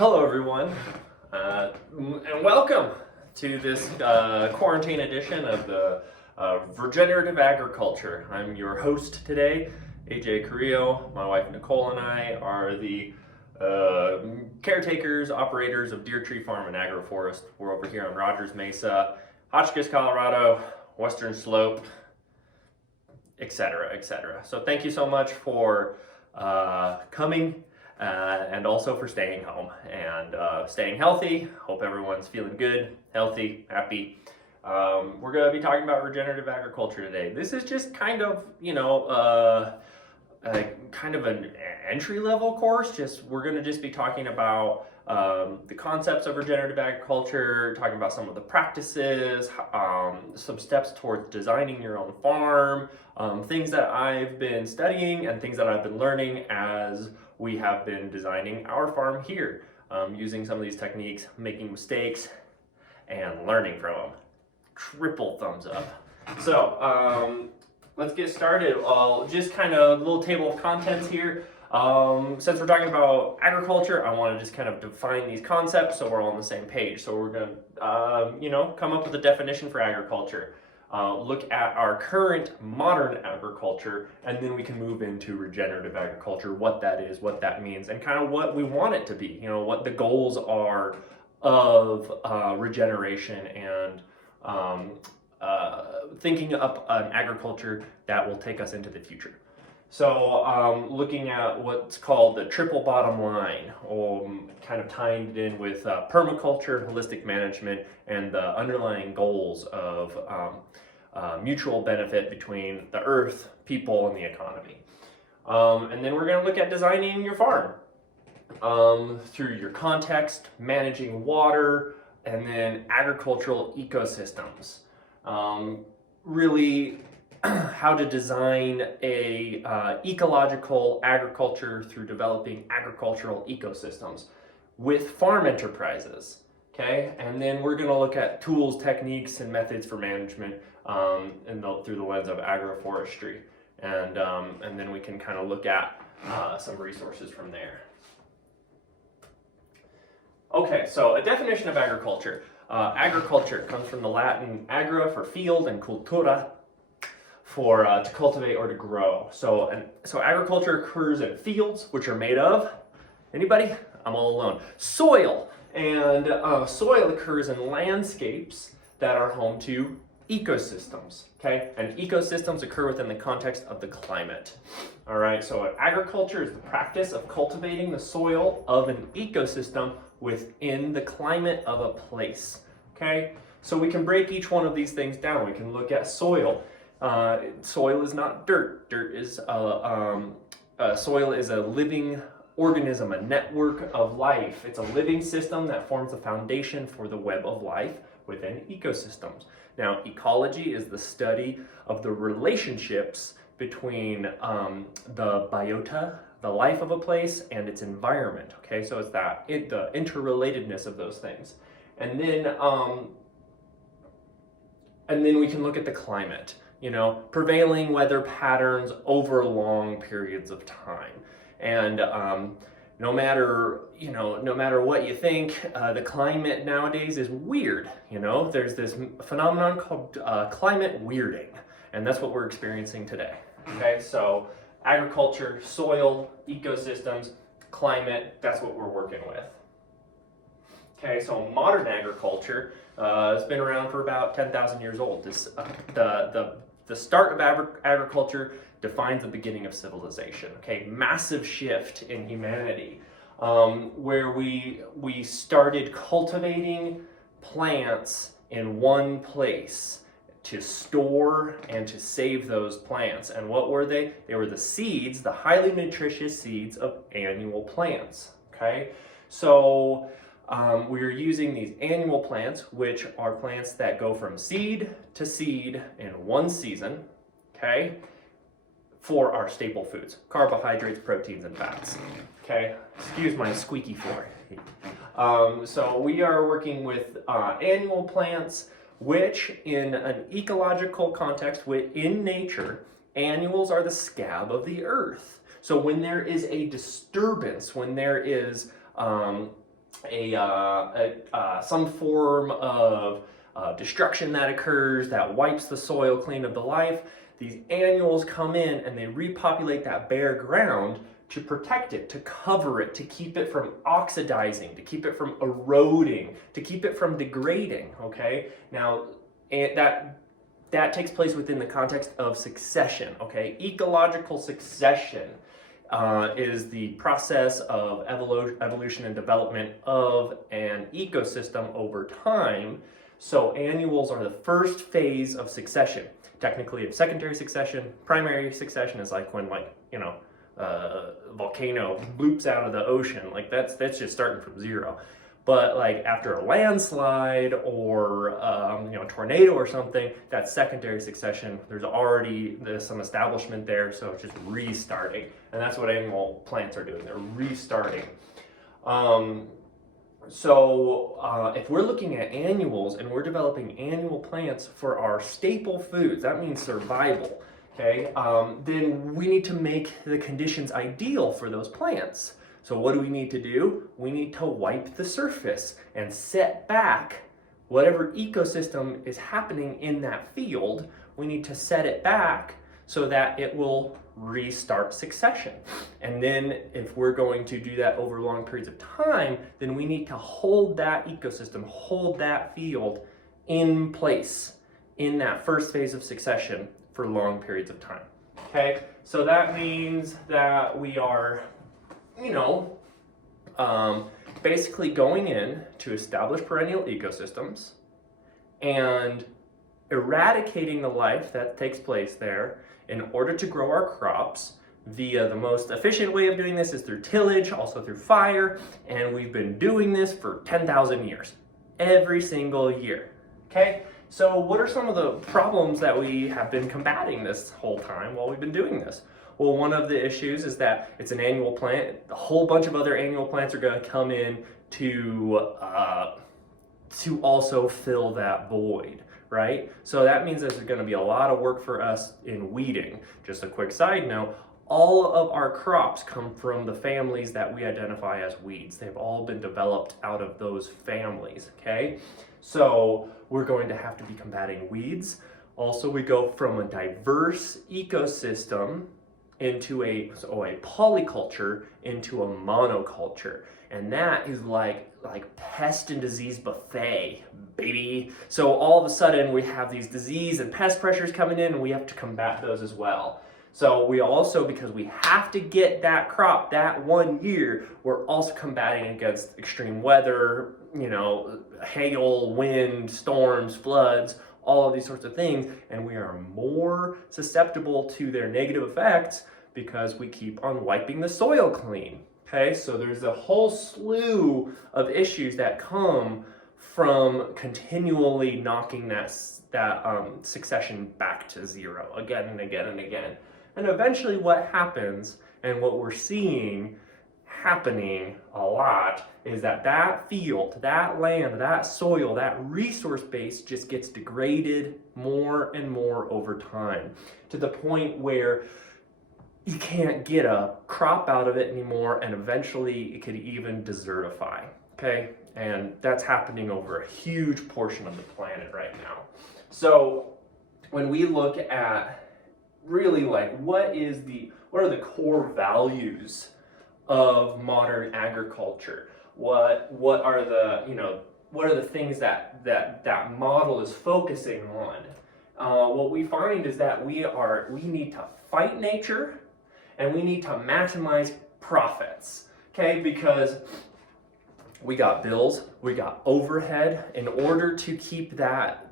Hello everyone, and welcome to this quarantine edition of the Regenerative Agriculture. I'm your host today, AJ Carrillo. My wife Nicole and I are the caretakers, operators of Deer Tree Farm and Agroforest. We're over here on Rogers Mesa, Hotchkiss, Colorado, Western Slope, etc., etc. So thank you so much for coming. And also for staying home and staying healthy. Hope everyone's feeling good, healthy, happy. We're going to be talking about regenerative agriculture today. This is just kind of, kind of an entry-level course. We're going to just be talking about the concepts of regenerative agriculture, talking about some of the practices, some steps towards designing your own farm, things that I've been studying and things that I've been learning as we have been designing our farm here, using some of these techniques, making mistakes, and learning from them. Triple thumbs up. So let's get started. Just kind of a little table of contents here. Since we're talking about agriculture, I want to just kind of define these concepts so we're all on the same page. So we're going to, come up with a definition for agriculture. Look at our current modern agriculture, and then we can move into regenerative agriculture, what that is, what that means, and kind of what we want it to be, what the goals are of regeneration and thinking up an agriculture that will take us into the future. So looking at what's called the triple bottom line, kind of tying it in with permaculture, holistic management, and the underlying goals of mutual benefit between the earth, people, and the economy. And then we're going to look at designing your farm through your context, managing water, and then agricultural ecosystems. Really how to design a ecological agriculture through developing agricultural ecosystems with farm enterprises. Okay, and then we're going to look at tools, techniques, and methods for management through the lens of agroforestry, and then we can kind of look at some resources from there. Okay, so a definition of agriculture. Agriculture comes from the Latin agra for field and cultura for to cultivate or to grow. So agriculture occurs in fields, which are made of, anybody? I'm all alone. Soil. And soil occurs in landscapes that are home to ecosystems, okay? And ecosystems occur within the context of the climate. All right, so agriculture is the practice of cultivating the soil of an ecosystem within the climate of a place, okay? So we can break each one of these things down. We can look at soil. Soil is not dirt. Soil is a living organism, a network of life. It's a living system that forms the foundation for the web of life within ecosystems. Now, ecology is the study of the relationships between the biota, the life of a place, and its environment. Okay, so it's the interrelatedness of those things, and then we can look at the climate. Prevailing weather patterns over long periods of time. And no matter what you think, the climate nowadays is weird. There's this phenomenon called climate weirding, and that's what we're experiencing today. Okay, so agriculture, soil, ecosystems, climate, that's what we're working with. Okay, so modern agriculture has been around for about 10,000 years old. The start of agriculture defines the beginning of civilization. Okay, massive shift in humanity, where we started cultivating plants in one place to store and to save those plants. And what were they? They were the seeds, the highly nutritious seeds of annual plants. Okay, so we are using these annual plants, which are plants that go from seed to seed in one season, okay, for our staple foods, carbohydrates, proteins, and fats. Okay, excuse my squeaky floor. So we are working with annual plants, which in an ecological context within nature, annuals are the scab of the earth. So when there is a disturbance, when there is some form of destruction that occurs that wipes the soil clean of the life, these annuals come in and they repopulate that bare ground to protect it, to cover it, to keep it from oxidizing, to keep it from eroding, to keep it from degrading, okay? Now, that takes place within the context of succession, okay? Ecological succession is the process of evolution and development of an ecosystem over time. So annuals are the first phase of succession. Technically, of secondary succession. Primary succession is like when, like, you know, volcano bloops out of the ocean. Like that's just starting from zero. But like after a landslide or you know, a tornado or something, that's secondary succession. There's already some establishment there, so it's just restarting, and that's what annual plants are doing. They're restarting. So if we're looking at annuals and we're developing annual plants for our staple foods, that means survival. Okay, then we need to make the conditions ideal for those plants. So what do we need to do? We need to wipe the surface and set back whatever ecosystem is happening in that field. We need to set it back so that it will restart succession. And then if we're going to do that over long periods of time, then we need to hold that ecosystem, hold that field in place in that first phase of succession for long periods of time. Okay, so that means that we are, you know, basically going in to establish perennial ecosystems and eradicating the life that takes place there in order to grow our crops via the most efficient way of doing this is through tillage, also through fire, and we've been doing this for 10,000 years, every single year. Okay, so what are some of the problems that we have been combating this whole time while we've been doing this? Well, one of the issues is that it's an annual plant. A whole bunch of other annual plants are going to come in to also fill that void, right? So that means there's going to be a lot of work for us in weeding. Just a quick side note, all of our crops come from the families that we identify as weeds. They've all been developed out of those families, okay? So we're going to have to be combating weeds. Also, we go from a diverse ecosystem into a polyculture into a monoculture, and that is like pest and disease buffet, baby. So all of a sudden we have these disease and pest pressures coming in, and we have to combat those as well. So we also, because we have to get that crop that 1 year, we're also combating against extreme weather, you know, hail, wind, storms, floods, all of these sorts of things, and we are more susceptible to their negative effects because we keep on wiping the soil clean. Okay, so there's a whole slew of issues that come from continually knocking that succession back to zero again and again and again. And eventually what happens, and what we're seeing happening a lot, is that field, that land, that soil, that resource base just gets degraded more and more over time, to the point where you can't get a crop out of it anymore, and eventually it could even desertify, okay? And that's happening over a huge portion of the planet right now. So when we look at really like what are the core values of modern agriculture? What are the, you know, what are the things that model is focusing on? What we find is that we need to fight nature, and we need to maximize profits, okay? Because we got bills, we got overhead. In order to keep that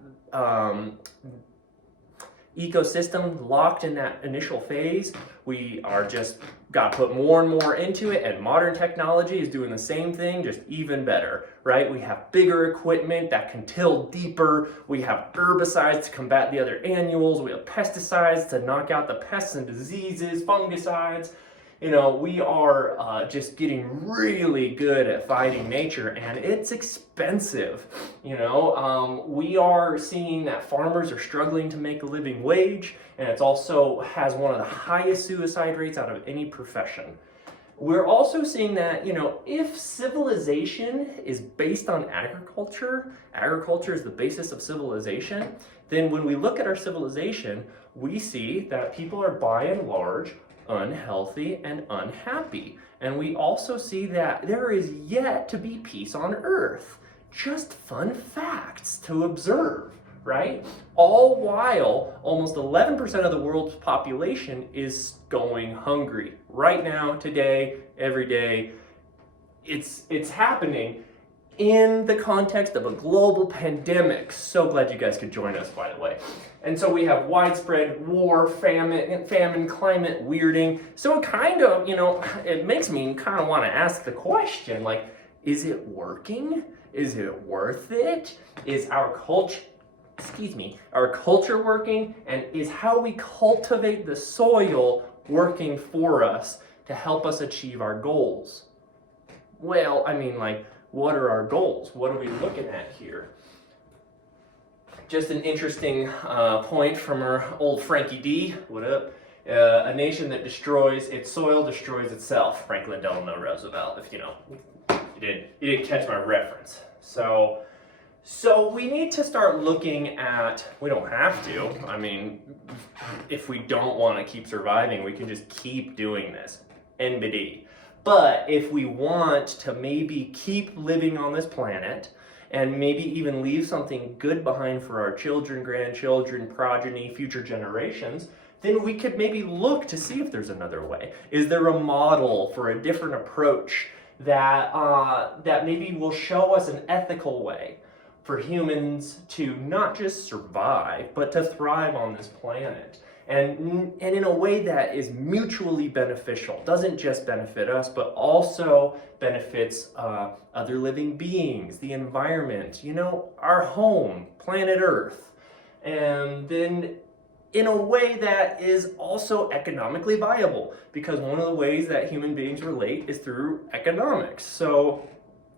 ecosystem locked in that initial phase, we are just got to put more and more into it, and modern technology is doing the same thing, just even better, right? We have bigger equipment that can till deeper, we have herbicides to combat the other annuals, we have pesticides to knock out the pests and diseases, fungicides. You know, we are just getting really good at fighting nature, and it's expensive. You know, we are seeing that farmers are struggling to make a living wage, and it's also has one of the highest suicide rates out of any profession. we're also seeing that, if civilization is based on agriculture, agriculture is the basis of civilization, then when we look at our civilization, we see that people are by and large unhealthy and unhappy. And we also see that there is yet to be peace on earth. Just fun facts to observe, right? All while almost 11% of the world's population is going hungry. Right now, today, every day, it's happening in the context of a global pandemic. So glad you guys could join us, by the way. And so we have widespread war, famine, climate weirding. So it kind of, it makes me kind of want to ask the question, like, is it working? Is it worth it? Is our culture working? And is how we cultivate the soil working for us to help us achieve our goals? Well, what are our goals? What are we looking at here? Just an interesting point from our old Frankie D. What up? A nation that destroys its soil destroys itself. Franklin Delano Roosevelt, if you didn't catch my reference. So we need to start looking at, we don't have to, if we don't want to keep surviving, we can just keep doing this, NBD. But if we want to maybe keep living on this planet, and maybe even leave something good behind for our children, grandchildren, progeny, future generations, then we could maybe look to see if there's another way. Is there a model for a different approach that maybe will show us an ethical way for humans to not just survive, but to thrive on this planet? And in a way that is mutually beneficial, doesn't just benefit us, but also benefits other living beings, the environment, our home, planet Earth. And then in a way that is also economically viable, because one of the ways that human beings relate is through economics. So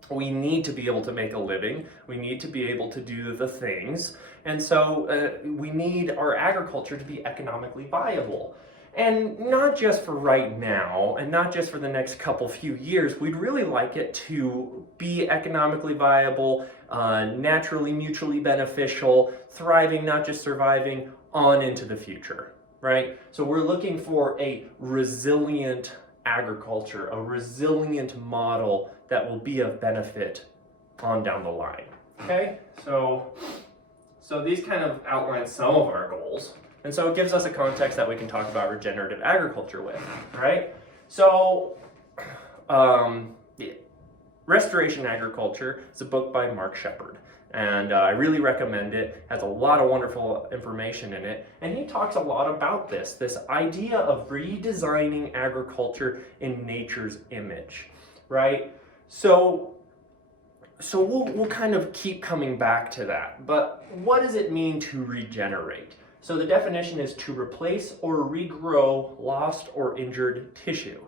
we need to be able to make a living. We need to be able to do the things. And so we need our agriculture to be economically viable. And not just for right now, and not just for the next few years, we'd really like it to be economically viable, naturally, mutually beneficial, thriving, not just surviving, on into the future, right? So we're looking for a resilient agriculture, a resilient model that will be of benefit on down the line, okay? So these kind of outline some of our goals. And so it gives us a context that we can talk about regenerative agriculture with, right? So, Restoration Agriculture is a book by Mark Shepard. And I really recommend it. It has a lot of wonderful information in it. And he talks a lot about this idea of redesigning agriculture in nature's image, right? So we'll kind of keep coming back to that. But what does it mean to regenerate? So the definition is to replace or regrow lost or injured tissue.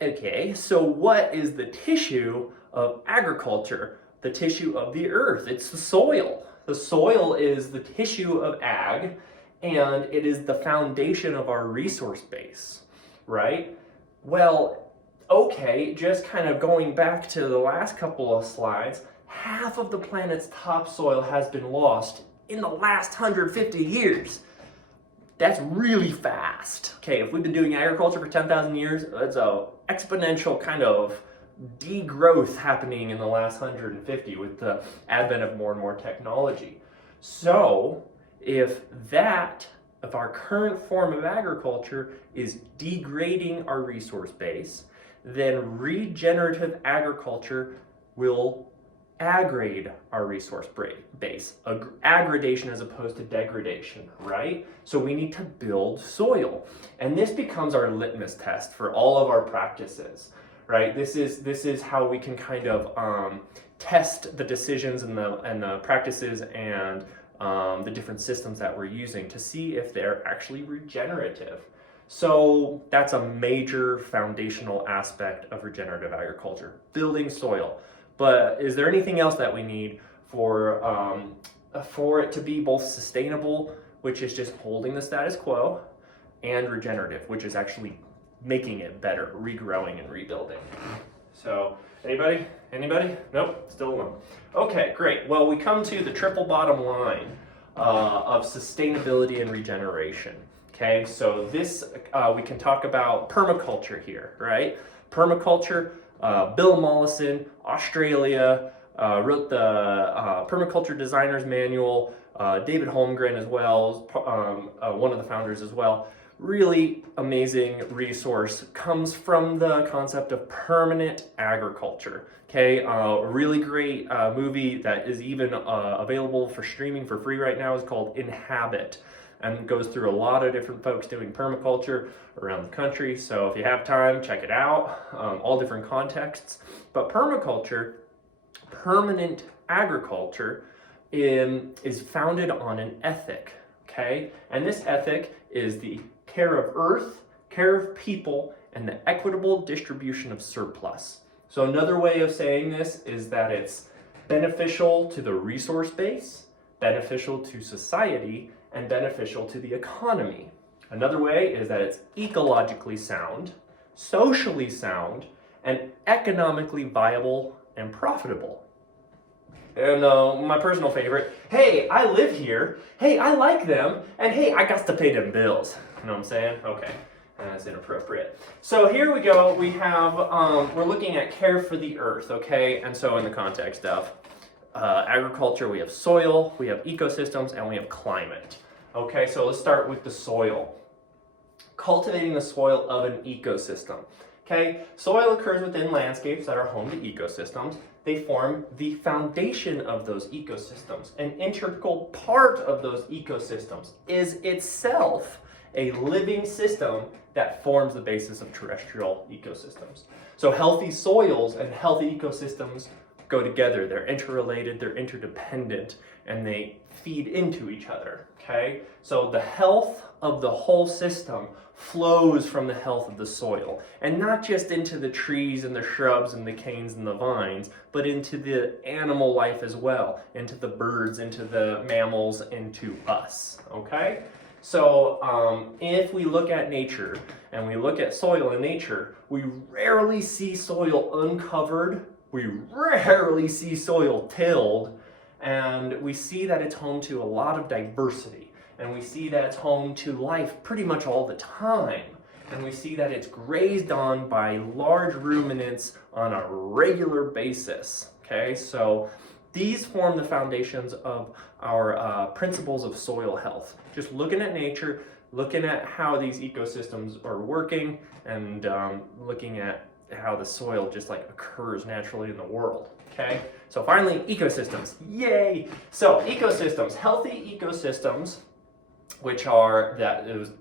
Okay, so what is the tissue of agriculture? The tissue of the earth. It's the soil. The soil is the tissue of ag, and it is the foundation of our resource base, right? Well, okay, just kind of going back to the last couple of slides, half of the planet's topsoil has been lost in the last 150 years. That's really fast. Okay, if we've been doing agriculture for 10,000 years, that's an exponential kind of degrowth happening in the last 150 with the advent of more and more technology. So if our current form of agriculture is degrading our resource base, then regenerative agriculture will aggrade our resource base. Aggradation as opposed to degradation, right? So we need to build soil. And this becomes our litmus test for all of our practices, right? This is how we can kind of test the decisions and the practices and the different systems that we're using to see if they're actually regenerative. So that's a major foundational aspect of regenerative agriculture, building soil. But is there anything else that we need for it to be both sustainable, which is just holding the status quo, and regenerative, which is actually making it better, regrowing and rebuilding. So, anybody? Nope, still alone. Okay, great. Well, we come to the triple bottom line of sustainability and regeneration. Okay, so this, we can talk about permaculture here, right? Permaculture, Bill Mollison, Australia, wrote the Permaculture Designer's Manual, David Holmgren as well, one of the founders as well. Really amazing resource, comes from the concept of permanent agriculture. Okay, a really great movie that is even available for streaming for free right now is called Inhabit, and goes through a lot of different folks doing permaculture around the country. So if you have time, check it out, all different contexts. But permaculture, permanent agriculture, is founded on an ethic, okay? And this ethic is the care of earth, care of people, and the equitable distribution of surplus. So another way of saying this is that it's beneficial to the resource base, beneficial to society, and beneficial to the economy. Another way is that it's ecologically sound, socially sound, and economically viable and profitable. And my personal favorite, hey, I live here, hey, I like them, and hey, I got to pay them bills. You know what I'm saying? Okay, that's inappropriate. So here we go, we have, we're looking at care for the earth, okay? And so in the context of agriculture, we have soil, we have ecosystems, and we have climate. Okay, so let's start with the soil. Cultivating the soil of an ecosystem. Okay, soil occurs within landscapes that are home to ecosystems. They form the foundation of those ecosystems. An integral part of those ecosystems is itself a living system that forms the basis of terrestrial ecosystems. So healthy soils and healthy ecosystems go together. They're interrelated, they're interdependent, and they feed into each other, okay? So the health of the whole system flows from the health of the soil, and not just into the trees and the shrubs and the canes and the vines, but into the animal life as well, into the birds, into the mammals, into us, okay? So if we look at nature and we look at soil in nature, we rarely see soil uncovered, we rarely see soil tilled, and we see that it's home to a lot of diversity, and we see that it's home to life pretty much all the time, and we see that it's grazed on by large ruminants on a regular basis, okay? So these form the foundations of our principles of soil health. Just looking at nature, looking at how these ecosystems are working, and looking at how the soil just like occurs naturally in the world, okay? So finally, ecosystems, yay! So ecosystems, healthy ecosystems, which are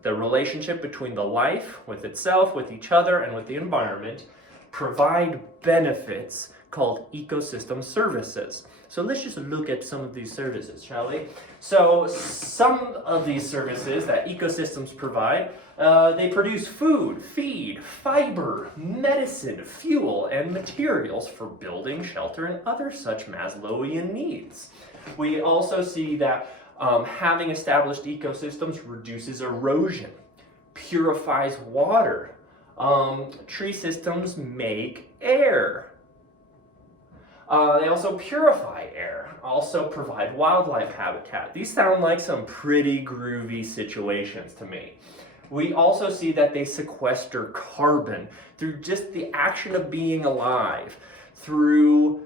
the relationship between the life with itself, with each other, and with the environment, provide benefits called ecosystem services. So let's just look at some of these services, shall we? So some of these services that ecosystems provide, they produce food, feed, fiber, medicine, fuel, and materials for building, shelter, and other such Maslowian needs. We also see that having established ecosystems reduces erosion, purifies water, tree systems make air. They also purify air, also provide wildlife habitat. These sound like some pretty groovy situations to me. We also see that they sequester carbon through just the action of being alive, through,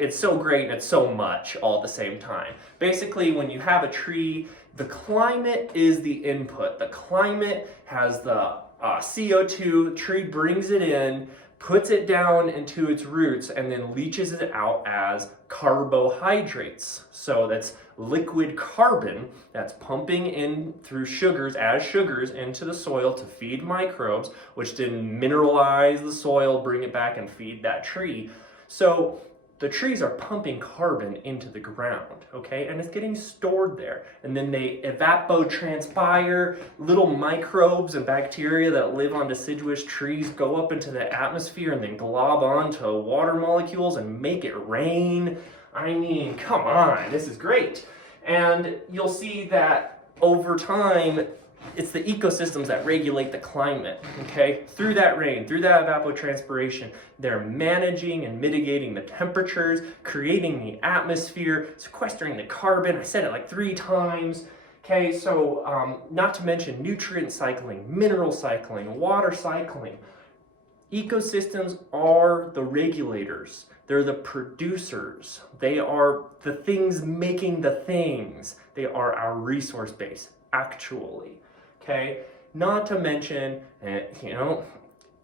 it's so great and it's so much all at the same time. Basically, when you have a tree, the climate is the input. The climate has the CO2, the tree brings it in, puts it down into its roots, and then leaches it out as carbohydrates. So that's liquid carbon that's pumping in through sugars as sugars into the soil to feed microbes, which then mineralize the soil, bring it back and feed that tree. So the trees are pumping carbon into the ground, okay? And it's getting stored there. And then they evapotranspire, little microbes and bacteria that live on deciduous trees go up into the atmosphere and then glob onto water molecules and make it rain. I mean, come on, this is great. And you'll see that over time, it's the ecosystems that regulate the climate, okay? Through that rain, through that evapotranspiration, they're managing and mitigating the temperatures, creating the atmosphere, sequestering the carbon. I said it like 3 times. Okay, so not to mention nutrient cycling, mineral cycling, water cycling. Ecosystems are the regulators. They're the producers. They are the things making the things. They are our resource base, actually. Okay, not to mention,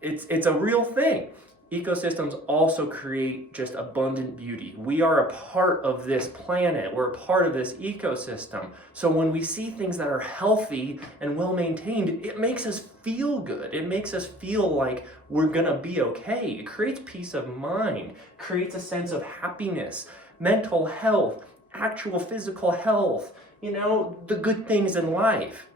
it's a real thing. Ecosystems also create just abundant beauty. We are a part of this planet. We're a part of this ecosystem. So when we see things that are healthy and well maintained, it makes us feel good. It makes us feel like we're gonna be okay. It creates peace of mind, creates a sense of happiness, mental health, actual physical health, the good things in life.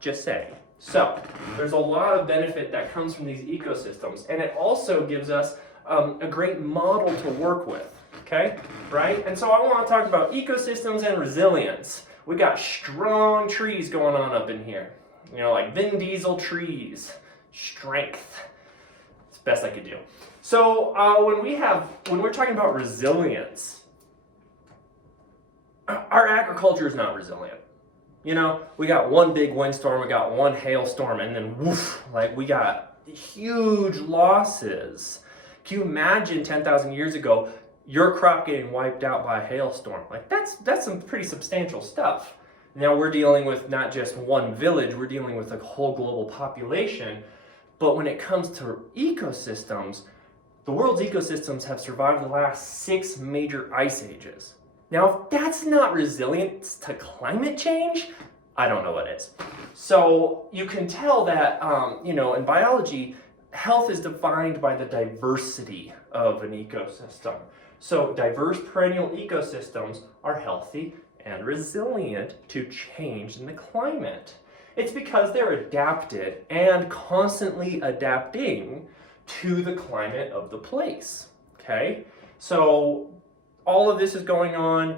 Just saying. So there's a lot of benefit that comes from these ecosystems, and it also gives us a great model to work with, okay? Right? And so I want to talk about ecosystems and resilience. We got strong trees going on up in here, like Vin Diesel trees, strength. It's the best I could do. So when we're talking about resilience, our agriculture is not resilient. We got one big windstorm, we got one hailstorm, and then woof, we got huge losses. Can you imagine 10,000 years ago, your crop getting wiped out by a hailstorm? That's some pretty substantial stuff. Now we're dealing with not just one village, we're dealing with a whole global population. But when it comes to ecosystems, the world's ecosystems have survived the last 6 major ice ages. Now, if that's not resilience to climate change, I don't know what is. So you can tell that, in biology, health is defined by the diversity of an ecosystem. So diverse perennial ecosystems are healthy and resilient to change in the climate. It's because they're adapted and constantly adapting to the climate of the place, okay? So all of this is going on,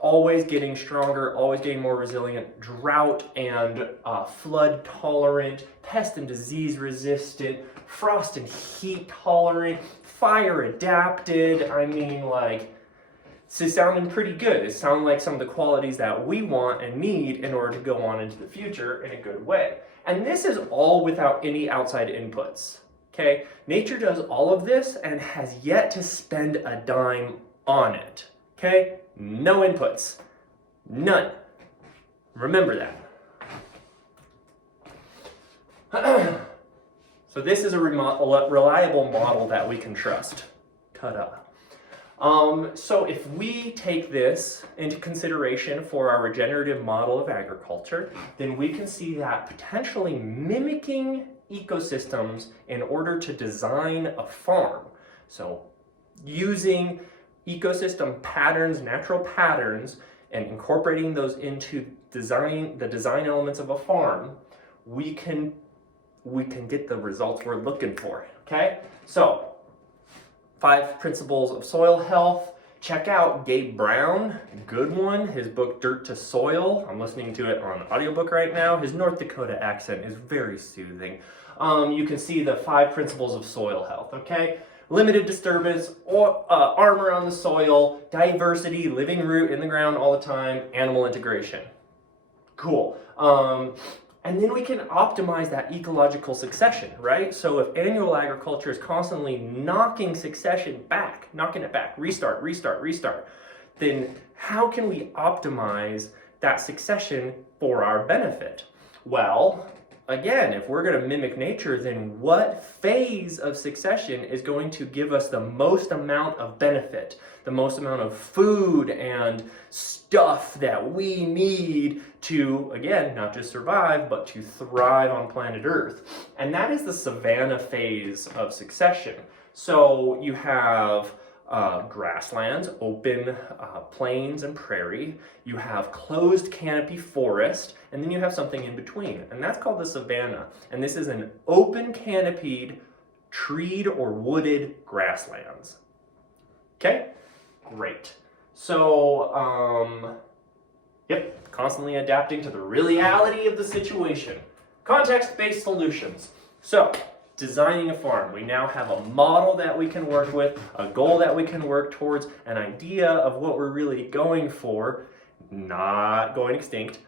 always getting stronger, always getting more resilient, drought and flood tolerant, pest and disease resistant, frost and heat tolerant, fire adapted. It's sounding pretty good. It sounds like some of the qualities that we want and need in order to go on into the future in a good way. And this is all without any outside inputs, okay? Nature does all of this and has yet to spend a dime on it, okay? No inputs, none. Remember that. So this is a reliable model that we can trust. Ta-da. So if we take this into consideration for our regenerative model of agriculture, then we can see that potentially mimicking ecosystems in order to design a farm. So using ecosystem patterns, natural patterns, and incorporating those into the design elements of a farm, we can get the results we're looking for, okay? So 5 principles of soil health. Check out Gabe Brown, good one. His book, Dirt to Soil. I'm listening to it on audiobook right now. His North Dakota accent is very soothing. You can see the 5 principles of soil health, okay? Limited disturbance, armor on the soil, diversity, living root in the ground all the time, animal integration. Cool. And then we can optimize that ecological succession, right? So if annual agriculture is constantly knocking it back, restart, then how can we optimize that succession for our benefit? Well, again, if we're going to mimic nature, then what phase of succession is going to give us the most amount of benefit, the most amount of food and stuff that we need to, again, not just survive, but to thrive on planet Earth? And that is the savanna phase of succession. So you have grasslands, open plains and prairie, you have closed canopy forest, and then you have something in between, and that's called the savanna. And this is an open canopied, treed or wooded grasslands. Okay, great. So Yep, constantly adapting to the reality of the situation. Context-based solutions. So, designing a farm. We now have a model that we can work with, a goal that we can work towards, an idea of what we're really going for, not going extinct,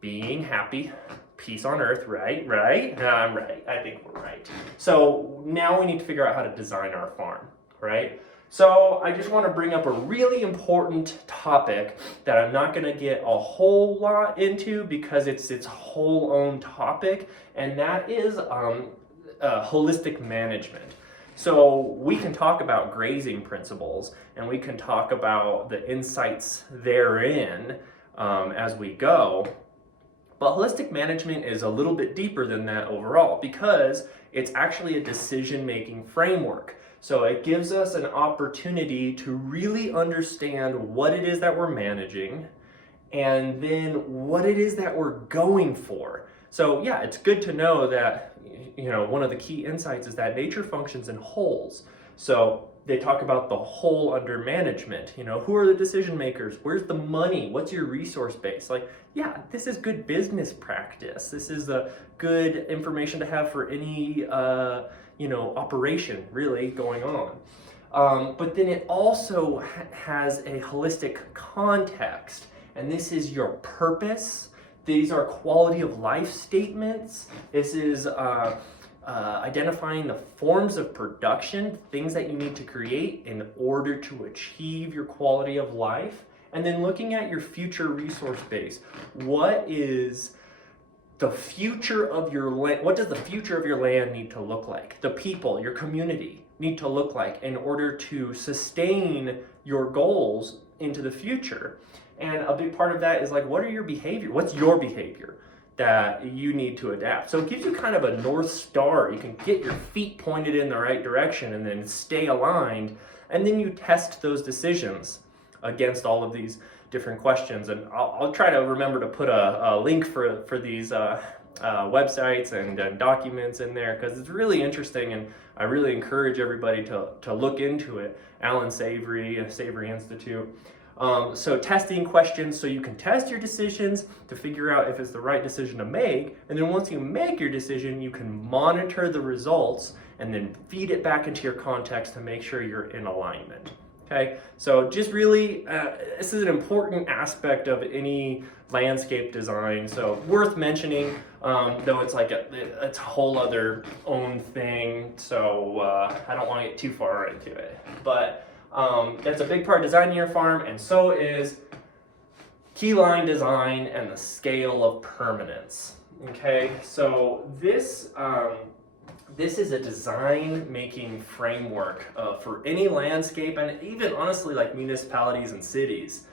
being happy, peace on earth, right? I'm right. I think we're right. So now we need to figure out how to design our farm, right? So I just want to bring up a really important topic that I'm not going to get a whole lot into because it's its whole own topic, and that is holistic management. So we can talk about grazing principles and we can talk about the insights therein as we go. But holistic management is a little bit deeper than that overall because it's actually a decision-making framework. So it gives us an opportunity to really understand what it is that we're managing and then what it is that we're going for. So yeah, it's good to know that, one of the key insights is that nature functions in wholes. So they talk about the whole under management. Who are the decision makers? Where's the money? What's your resource base? Yeah, this is good business practice. This is a good information to have for any, operation really going on. But then it also has a holistic context, and this is your purpose. These are quality of life statements. This is identifying the forms of production, things that you need to create in order to achieve your quality of life. And then looking at your future resource base. What is the future of your land? What does the future of your land need to look like? The people, your community need to look like in order to sustain your goals into the future. And a big part of that is what are your behavior? What's your behavior that you need to adapt? So it gives you kind of a North Star. You can get your feet pointed in the right direction and then stay aligned. And then you test those decisions against all of these different questions. And I'll try to remember to put a link for these websites and documents in there because it's really interesting, and I really encourage everybody to look into it. Alan Savory, Savory Institute. So testing questions so you can test your decisions to figure out if it's the right decision to make. And then once you make your decision, you can monitor the results and then feed it back into your context to make sure you're in alignment. Okay, so just really, this is an important aspect of any landscape design. So worth mentioning, though it's it's a whole other own thing. So I don't want to get too far into it, but that's a big part of designing your farm, and so is Keyline Design and the scale of permanence. Okay, so this is a design-making framework for any landscape, and even honestly municipalities and cities.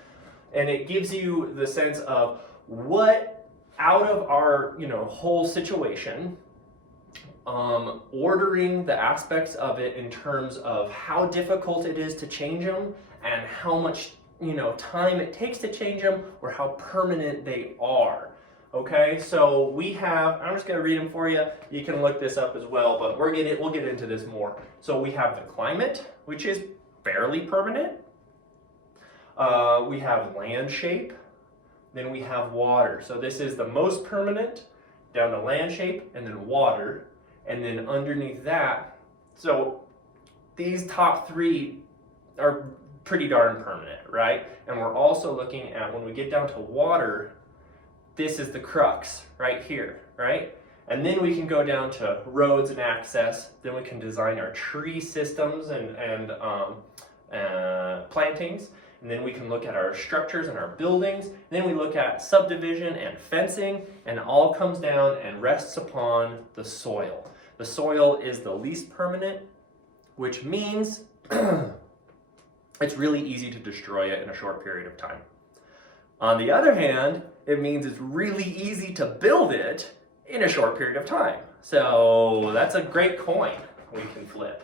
And it gives you the sense of what out of our whole situation, ordering the aspects of it in terms of how difficult it is to change them and how much time it takes to change them or how permanent they are. Okay, so we have, I'm just going to read them for you. You can look this up as well, but we'll get into this more. So we have the climate, which is fairly permanent. We have land shape. Then we have water. So this is the most permanent, down to land shape, and then water. And then underneath that, so these top three are pretty darn permanent, right? And we're also looking at, when we get down to water, this is the crux right here, right? And then we can go down to roads and access. Then we can design our tree systems and plantings. And then we can look at our structures and our buildings. And then we look at subdivision and fencing, and it all comes down and rests upon the soil. The soil is the least permanent, which means it's really easy to destroy it in a short period of time. On the other hand, it means it's really easy to build it in a short period of time. So that's a great coin we can flip.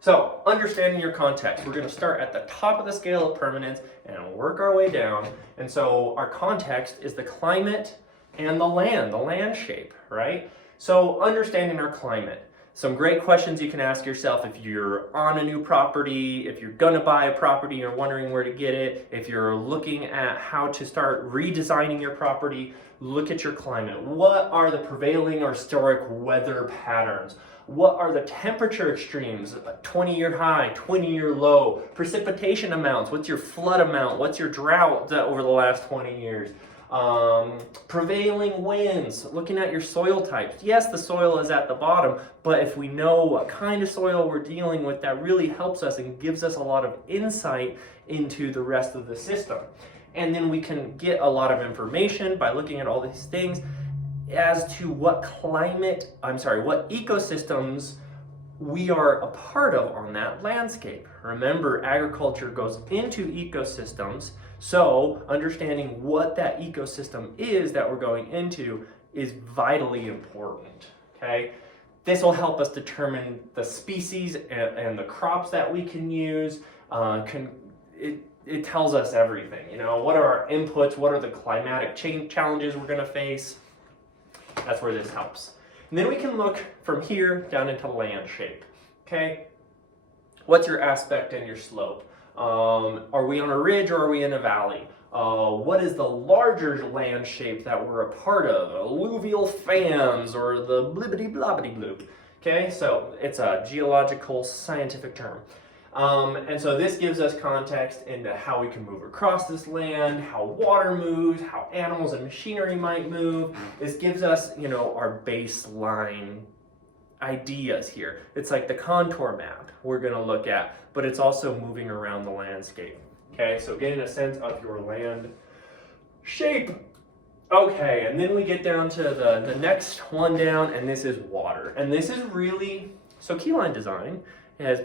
So understanding your context, we're going to start at the top of the scale of permanence and work our way down. And so our context is the climate and the land shape, right? So understanding our climate. Some great questions you can ask yourself if you're on a new property, if you're gonna buy a property, you're wondering where to get it, if you're looking at how to start redesigning your property, look at your climate. What are the prevailing or historic weather patterns? What are the temperature extremes? 20-year high, 20-year low, precipitation amounts, what's your flood amount, what's your drought over the last 20 years? Prevailing winds, looking at your soil types. Yes, the soil is at the bottom, but if we know what kind of soil we're dealing with, that really helps us and gives us a lot of insight into the rest of the system. And then we can get a lot of information by looking at all these things as to what ecosystems we are a part of on that landscape. Remember, agriculture goes into ecosystems, so understanding what that ecosystem is that we're going into is vitally important, okay? This will help us determine the species and the crops that we can use. It tells us everything, you know, what are our inputs, what are the climatic change challenges we're gonna face. That's where this helps. And then we can look from here down into land shape, okay? What's your aspect and your slope? Are we on a ridge or are we in a valley? What is the larger land shape that we're a part of? Alluvial fans or the blibbity blobbity bloop. Okay, so it's a geological scientific term. And so this gives us context into how we can move across this land, how water moves, how animals and machinery might move. This gives us, you know, our baseline ideas here. It's like the contour map we're going to look at, but it's also moving around the landscape. Okay, so getting a sense of your land shape. Okay, and then we get down to the next one down, and this is water. And this is really, so Keyline Design was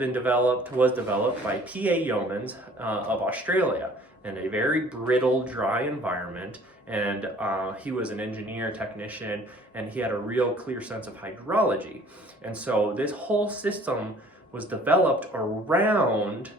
developed by P.A. Yeomans of Australia in a very brittle, dry environment. And he was an engineer, technician, and he had a real clear sense of hydrology. And so this whole system was developed around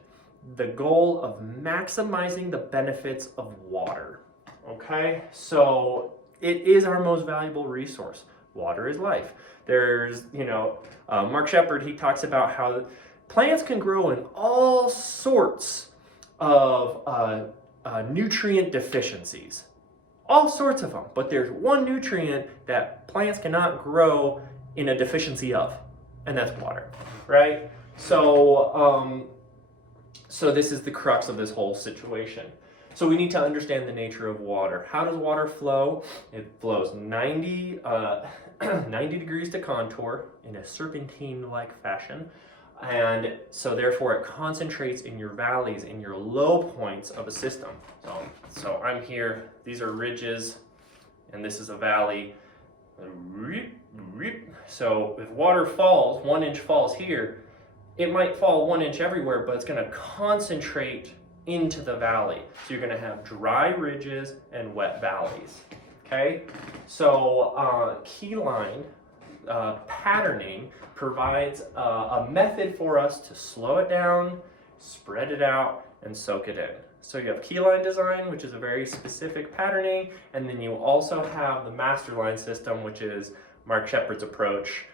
the goal of maximizing the benefits of water. Okay, so it is our most valuable resource. Water is life. There's, you know, Mark Shepard, he talks about how plants can grow in all sorts of nutrient deficiencies. All sorts of them, but there's one nutrient that plants cannot grow in a deficiency of, and that's water, right? So, so this is the crux of this whole situation. So we need to understand the nature of water. How does water flow? It flows 90 degrees to contour in a serpentine-like fashion. And so therefore it concentrates in your valleys, in your low points of a system. So I'm here, these are ridges, and this is a valley. So if water falls, 1 inch falls here, it might fall 1 inch everywhere, but it's gonna concentrate into the valley. So you're gonna have dry ridges and wet valleys, okay? So Keyline patterning provides a method for us to slow it down, spread it out, and soak it in. So you have Keyline Design, which is a very specific patterning, and then you also have the Masterline system, which is Mark Shepard's approach.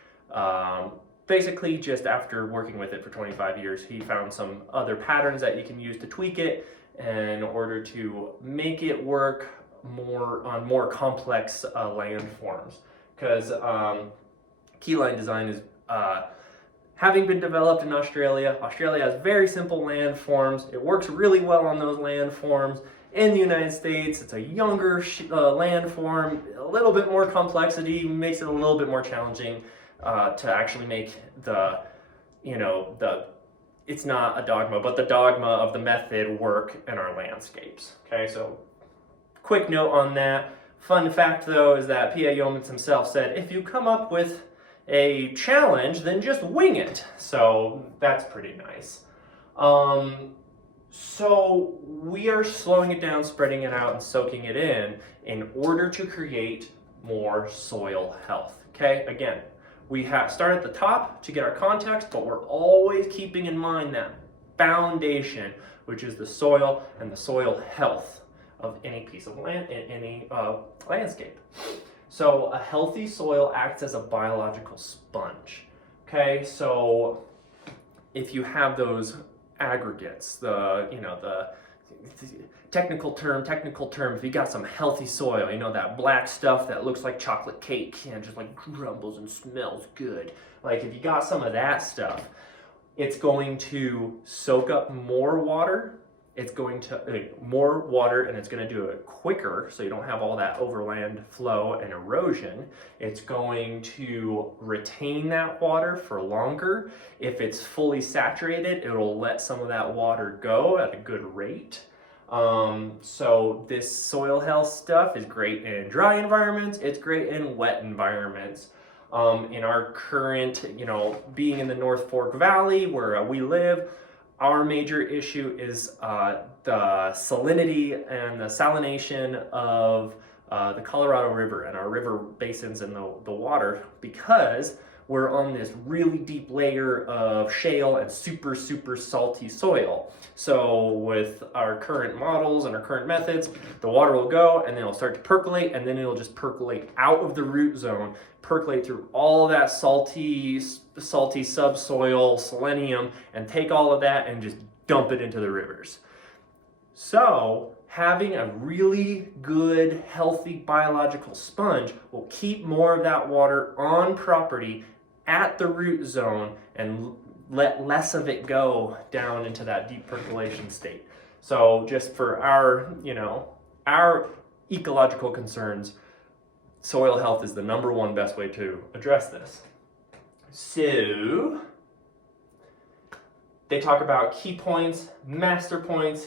Basically, just after working with it for 25 years, he found some other patterns that you can use to tweak it in order to make it work on more complex landforms. Because Keyline Design is having been developed in Australia. Australia has very simple landforms. It works really well on those landforms. In the United States, it's a younger landform, a little bit more complexity, makes it a little bit more challenging to actually make it's not a dogma, but the dogma of the method work in our landscapes. Okay, so quick note on that. Fun fact though is that P.A. Yeomans himself said, if you come up with a challenge, then just wing it. So that's pretty nice. So we are slowing it down, spreading it out, and soaking it in order to create more soil health. Okay, again, we start at the top to get our context, but we're always keeping in mind that foundation, which is the soil and the soil health of any piece of land, in any landscape. So a healthy soil acts as a biological sponge. Okay, so if you have those aggregates, the technical term, if you got some healthy soil, that black stuff that looks like chocolate cake and just like crumbles and smells good. Like if you got some of that stuff, it's going to soak up more water. It's going to more water, and it's going to do it quicker, so you don't have all that overland flow and erosion. It's going to retain that water for longer. If it's fully saturated, it'll let some of that water go at a good rate. So this soil health stuff is great in dry environments. It's great in wet environments. In our current, being in the North Fork Valley where we live, our major issue is the salinity and the salination of the Colorado River and our river basins and the water, because we're on this really deep layer of shale and super salty soil. So with our current models and our current methods, the water will go and then it'll start to percolate, and then it'll just percolate out of the root zone, percolate through all that salty subsoil selenium, and take all of that and just dump it into the rivers. So having a really good, healthy biological sponge will keep more of that water on property at the root zone and let less of it go down into that deep percolation state. So just for our ecological concerns, soil health is the number one best way to address this. So they talk about key points,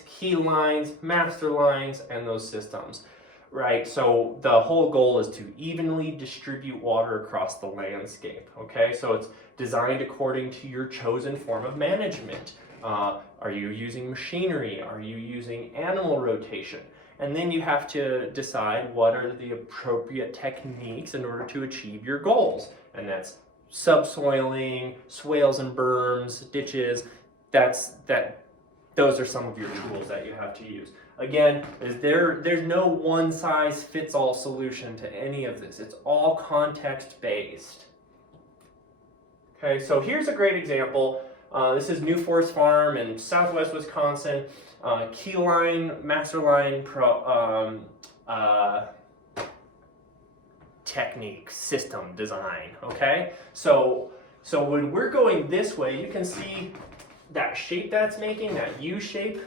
key lines, master lines, and those systems, right? So the whole goal is to evenly distribute water across the landscape, okay? So it's designed according to your chosen form of management. Are you using machinery? Are you using animal rotation? And then you have to decide what are the appropriate techniques in order to achieve your goals. And that's subsoiling, swales and berms, ditches. Those are some of your tools that you have to use. Again, there's no one size fits all solution to any of this. It's all context based. Okay, so here's a great example. This is New Forest Farm in southwest Wisconsin. Keyline Masterline technique system design. Okay, so when we're going this way, you can see that shape that's making, that U shape.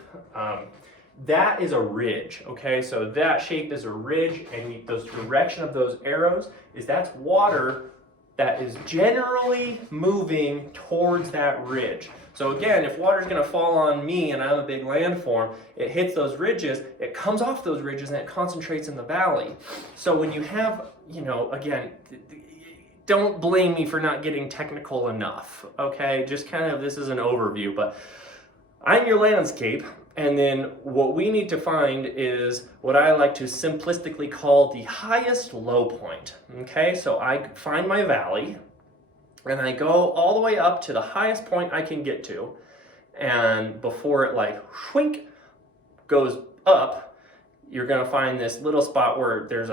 That is a ridge. Okay, so that shape is a ridge, and the direction of those arrows that's water that is generally moving towards that ridge. So again, if water's going to fall on me and I'm a big landform, it hits those ridges, it comes off those ridges, and it concentrates in the valley. So when you have, again, don't blame me for not getting technical enough, okay? Just kind of, this is an overview, but I'm your landscape, and then what we need to find is what I like to simplistically call the highest low point, okay? So I find my valley, and I go all the way up to the highest point I can get to, and before it like shwink goes up, you're gonna find this little spot where there's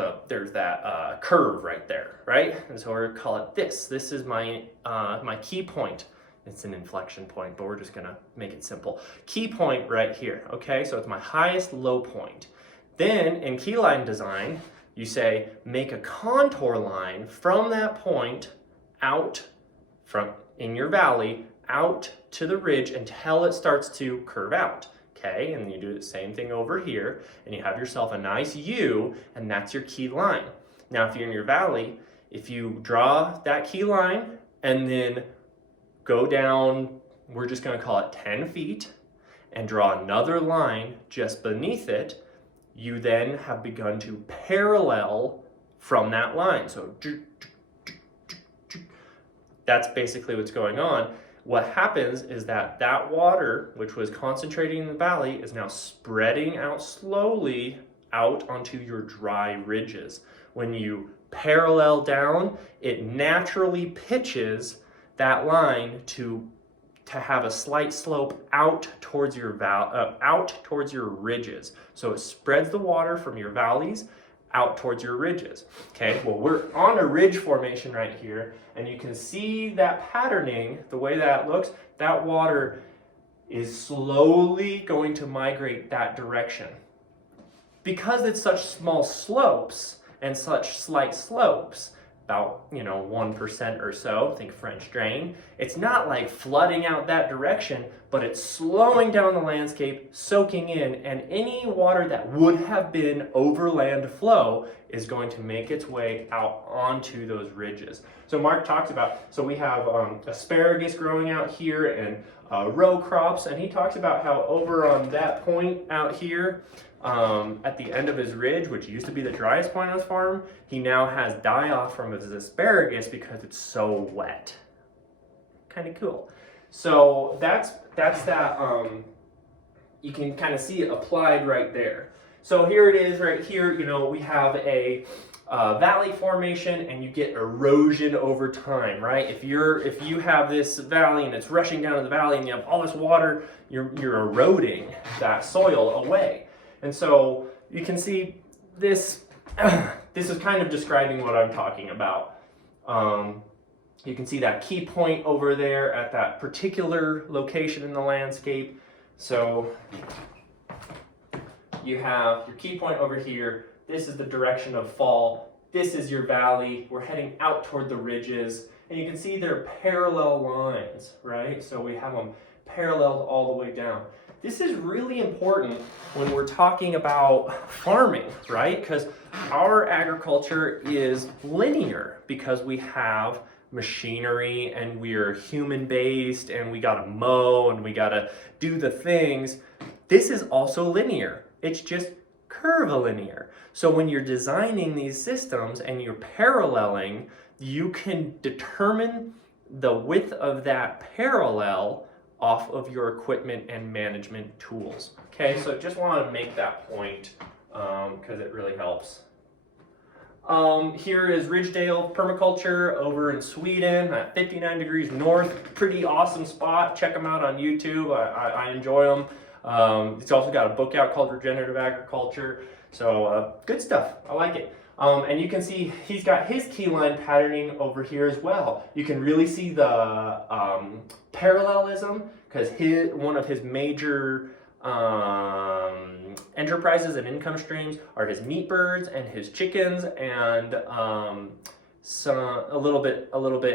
that curve right there, right? And so we're gonna call it this. This is my my key point. It's an inflection point, but we're just gonna make it simple. Key point right here, okay? So it's my highest low point. Then in Keyline Design, you say make a contour line from that point out from in your valley out to the ridge until it starts to curve out. Okay, and you do the same thing over here, and you have yourself a nice U, and that's your key line. Now, if you're in your valley, if you draw that key line and then go down, we're just going to call it 10 feet, and draw another line just beneath it, you then have begun to parallel from that line. So that's basically what's going on. What happens is that water, which was concentrating in the valley, is now spreading out slowly out onto your dry ridges. When you parallel down, it naturally pitches that line to have a slight slope out towards your ridges. So it spreads the water from your valleys out towards your ridges. Okay, well, we're on a ridge formation right here, and you can see that patterning, the way that looks, that water is slowly going to migrate that direction. Because it's such small slopes and such slight slopes, about 1% or so, think French drain, it's not like flooding out that direction, but it's slowing down the landscape, soaking in, and any water that would have been overland flow is going to make its way out onto those ridges. So Mark talks about, so we have asparagus growing out here and row crops, and he talks about how over on that point out here, at the end of his ridge, which used to be the driest point on his farm, he now has die-off from his asparagus because it's so wet. Kind of cool. So that's that, you can kind of see it applied right there. So here it is right here, we have a valley formation, and you get erosion over time, right? If you have this valley and it's rushing down to the valley and you have all this water, you're eroding that soil away. And so you can see this, this is kind of describing what I'm talking about. You can see that key point over there at that particular location in the landscape. So you have your key point over here. This is the direction of fall. This is your valley. We're heading out toward the ridges. And you can see they're parallel lines, right? So we have them paralleled all the way down. This is really important when we're talking about farming, right? Because our agriculture is linear because we have machinery and we're human-based and we gotta mow and we gotta do the things. This is also linear. It's just curvilinear. So when you're designing these systems and you're paralleling, you can determine the width of that parallel off of your equipment and management tools. Okay, so just want to make that point because it really helps. Here is Ridgedale Permaculture over in Sweden at 59 degrees north. Pretty awesome spot. Check them out on YouTube. I enjoy them. It's also got a book out called Regenerative Agriculture. So good stuff. I like it. And you can see he's got his keyline patterning over here as well. You can really see the parallelism because one of his major enterprises and income streams are his meat birds and his chickens and a little bit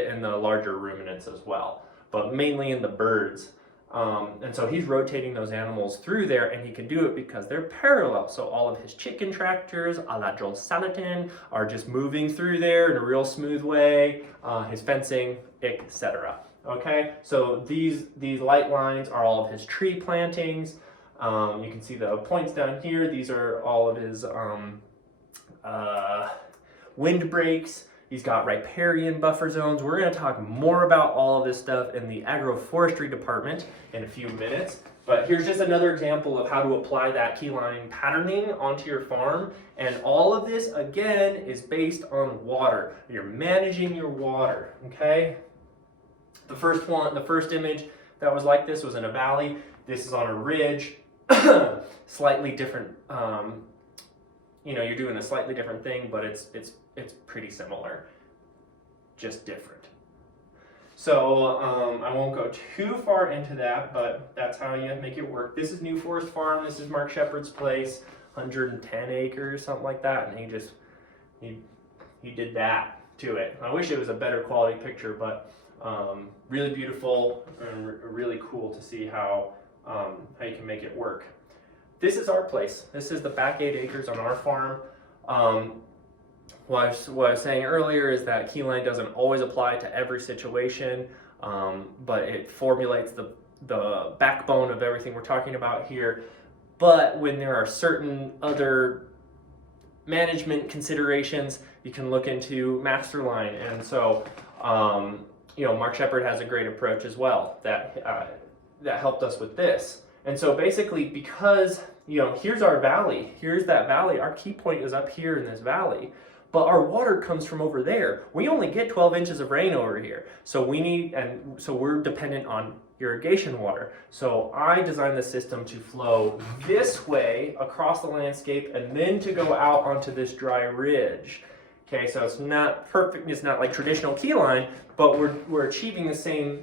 in the larger ruminants as well, but mainly in the birds. And so he's rotating those animals through there, and he can do it because they're parallel. So all of his chicken tractors, a la Joel Salatin, are just moving through there in a real smooth way, his fencing, etc. Okay, so these light lines are all of his tree plantings. You can see the points down here. These are all of his wind breaks. He's got riparian buffer zones. We're going to talk more about all of this stuff in the agroforestry department in a few minutes. But here's just another example of how to apply that keyline patterning onto your farm. And all of this, again, is based on water. You're managing your water, okay? The first image that was like this was in a valley. This is on a ridge. Slightly different, you're doing a slightly different thing, but it's pretty similar, just different. So I won't go too far into that, but that's how you make it work. This is New Forest Farm. This is Mark Shepard's place, 110 acres, something like that, and he did that to it. I wish it was a better quality picture, but really beautiful and really cool to see how you can make it work. This is our place. This is the back 8 acres on our farm. What I was saying earlier is that Keyline doesn't always apply to every situation, but it formulates the backbone of everything we're talking about here. But when there are certain other management considerations, you can look into Masterline. And so, Mark Shepard has a great approach as well that helped us with this. And so basically, because, here's our valley, here's that valley, our key point is up here in this valley. but our water comes from over there. We only get 12 inches of rain over here. So we're dependent on irrigation water. So I designed the system to flow this way across the landscape and then to go out onto this dry ridge. Okay, so it's not perfect, it's not like traditional keyline, but we're achieving the same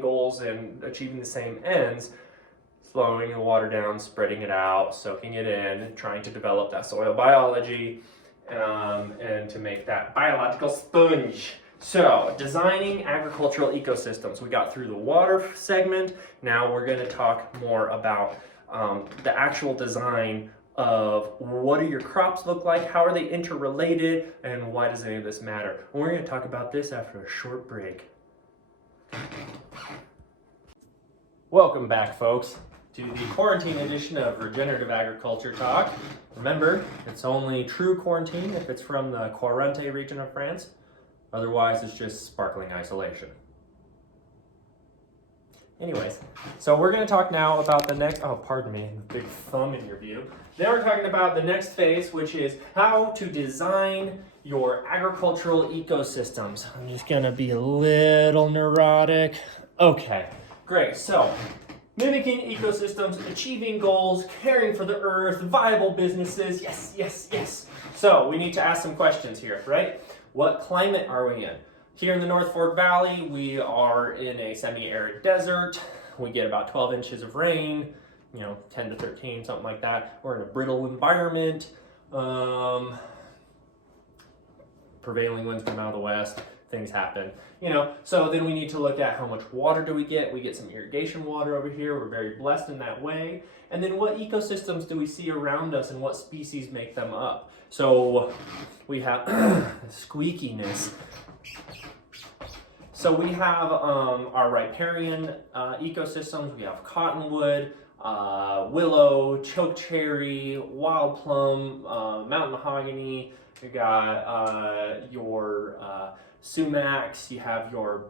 goals and achieving the same ends, slowing the water down, spreading it out, soaking it in, trying to develop that soil biology, and to make that biological sponge. So, designing agricultural ecosystems. We got through the water segment. Now we're going to talk more about the actual design of what do your crops look like, how are they interrelated, and why does any of this matter. And we're going to talk about this after a short break. Welcome back, folks, to the quarantine edition of Regenerative Agriculture Talk. Remember, it's only true quarantine if it's from the Quarante region of France. Otherwise, it's just sparkling isolation. Anyways, so we're going to talk now about the next, oh, pardon me, the big thumb in your view. Now we're talking about the next phase, which is how to design your agricultural ecosystems. I'm just going to be a little neurotic. Okay, great. So, mimicking ecosystems, achieving goals, caring for the earth, viable businesses. Yes, yes, yes. So, we need to ask some questions here, right? What climate are we in? Here in the North Fork Valley, we are in a semi-arid desert. We get about 12 inches of rain, 10 to 13, something like that. We're in a brittle environment. Prevailing winds come out of the west, things happen. So then we need to look at how much water do we get. We get some irrigation water over here. We're very blessed in that way. And then what ecosystems do we see around us and what species make them up? So we have squeakiness. So we have our riparian ecosystems. We have cottonwood, willow, chokecherry, wild plum, mountain mahogany. You got your sumacs. You have your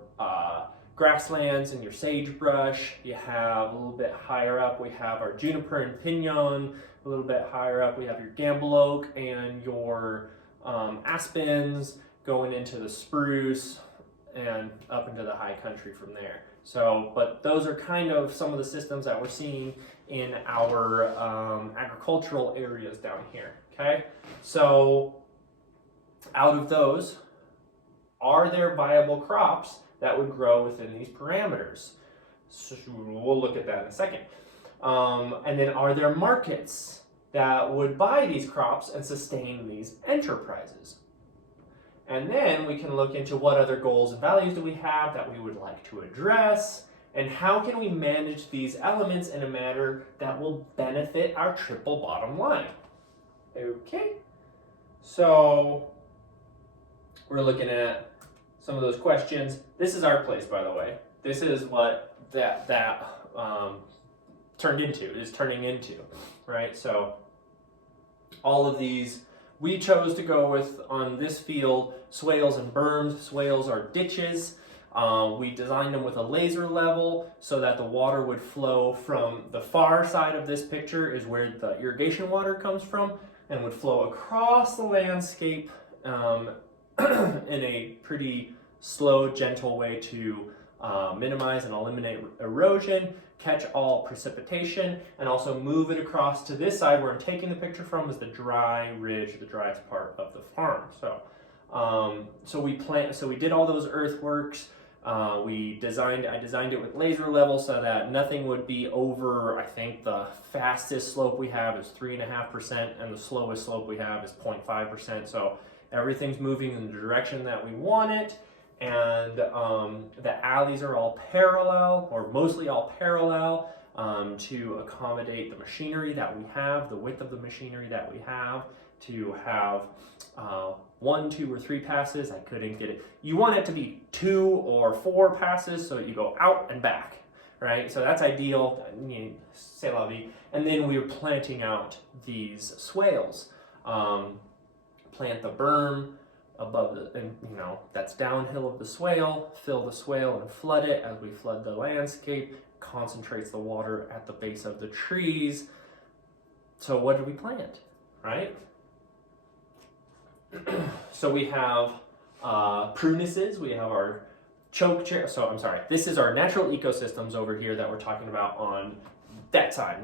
grasslands and your sagebrush. You have a little bit higher up, we have our juniper and pinon. A little bit higher up, we have your gamble oak and your aspens going into the spruce and up into the high country from there. So, but those are kind of some of the systems that we're seeing in our agricultural areas down here, okay? So, out of those, are there viable crops that would grow within these parameters? So we'll look at that in a second. And then are there markets that would buy these crops and sustain these enterprises? And then we can look into what other goals and values do we have that we would like to address, and how can we manage these elements in a manner that will benefit our triple bottom line. Okay, so we're looking at some of those questions. This is our place, by the way. This is what that is turning into, right? So all of these, we chose to go with, on this field, swales and berms. Swales are ditches. We designed them with a laser level so that the water would flow from the far side of this picture is where the irrigation water comes from, and would flow across the landscape in a pretty slow, gentle way to minimize and eliminate erosion, catch all precipitation, and also move it across to this side where I'm taking the picture from is the dry ridge, the driest part of the farm. So we did all those earthworks. I designed it with laser level so that nothing would be over. I think the fastest slope we have is 3.5%, and the slowest slope we have is 0.5%. So everything's moving in the direction that we want it. And the alleys are all parallel, or mostly all parallel, to accommodate the machinery that we have, the width of the machinery that we have, to have 1, 2, or 3 passes. I couldn't get it. You want it to be 2 or 4 passes so you go out and back, right? So that's ideal, c'est la vie. And then we were planting out these swales. Plant the berm above that's downhill of the swale, fill the swale and flood it. As we flood the landscape, concentrates the water at the base of the trees. So what did we plant, right? So we have prunuses, we have our choke cherry. So I'm sorry, this is our natural ecosystems over here that we're talking about on that side,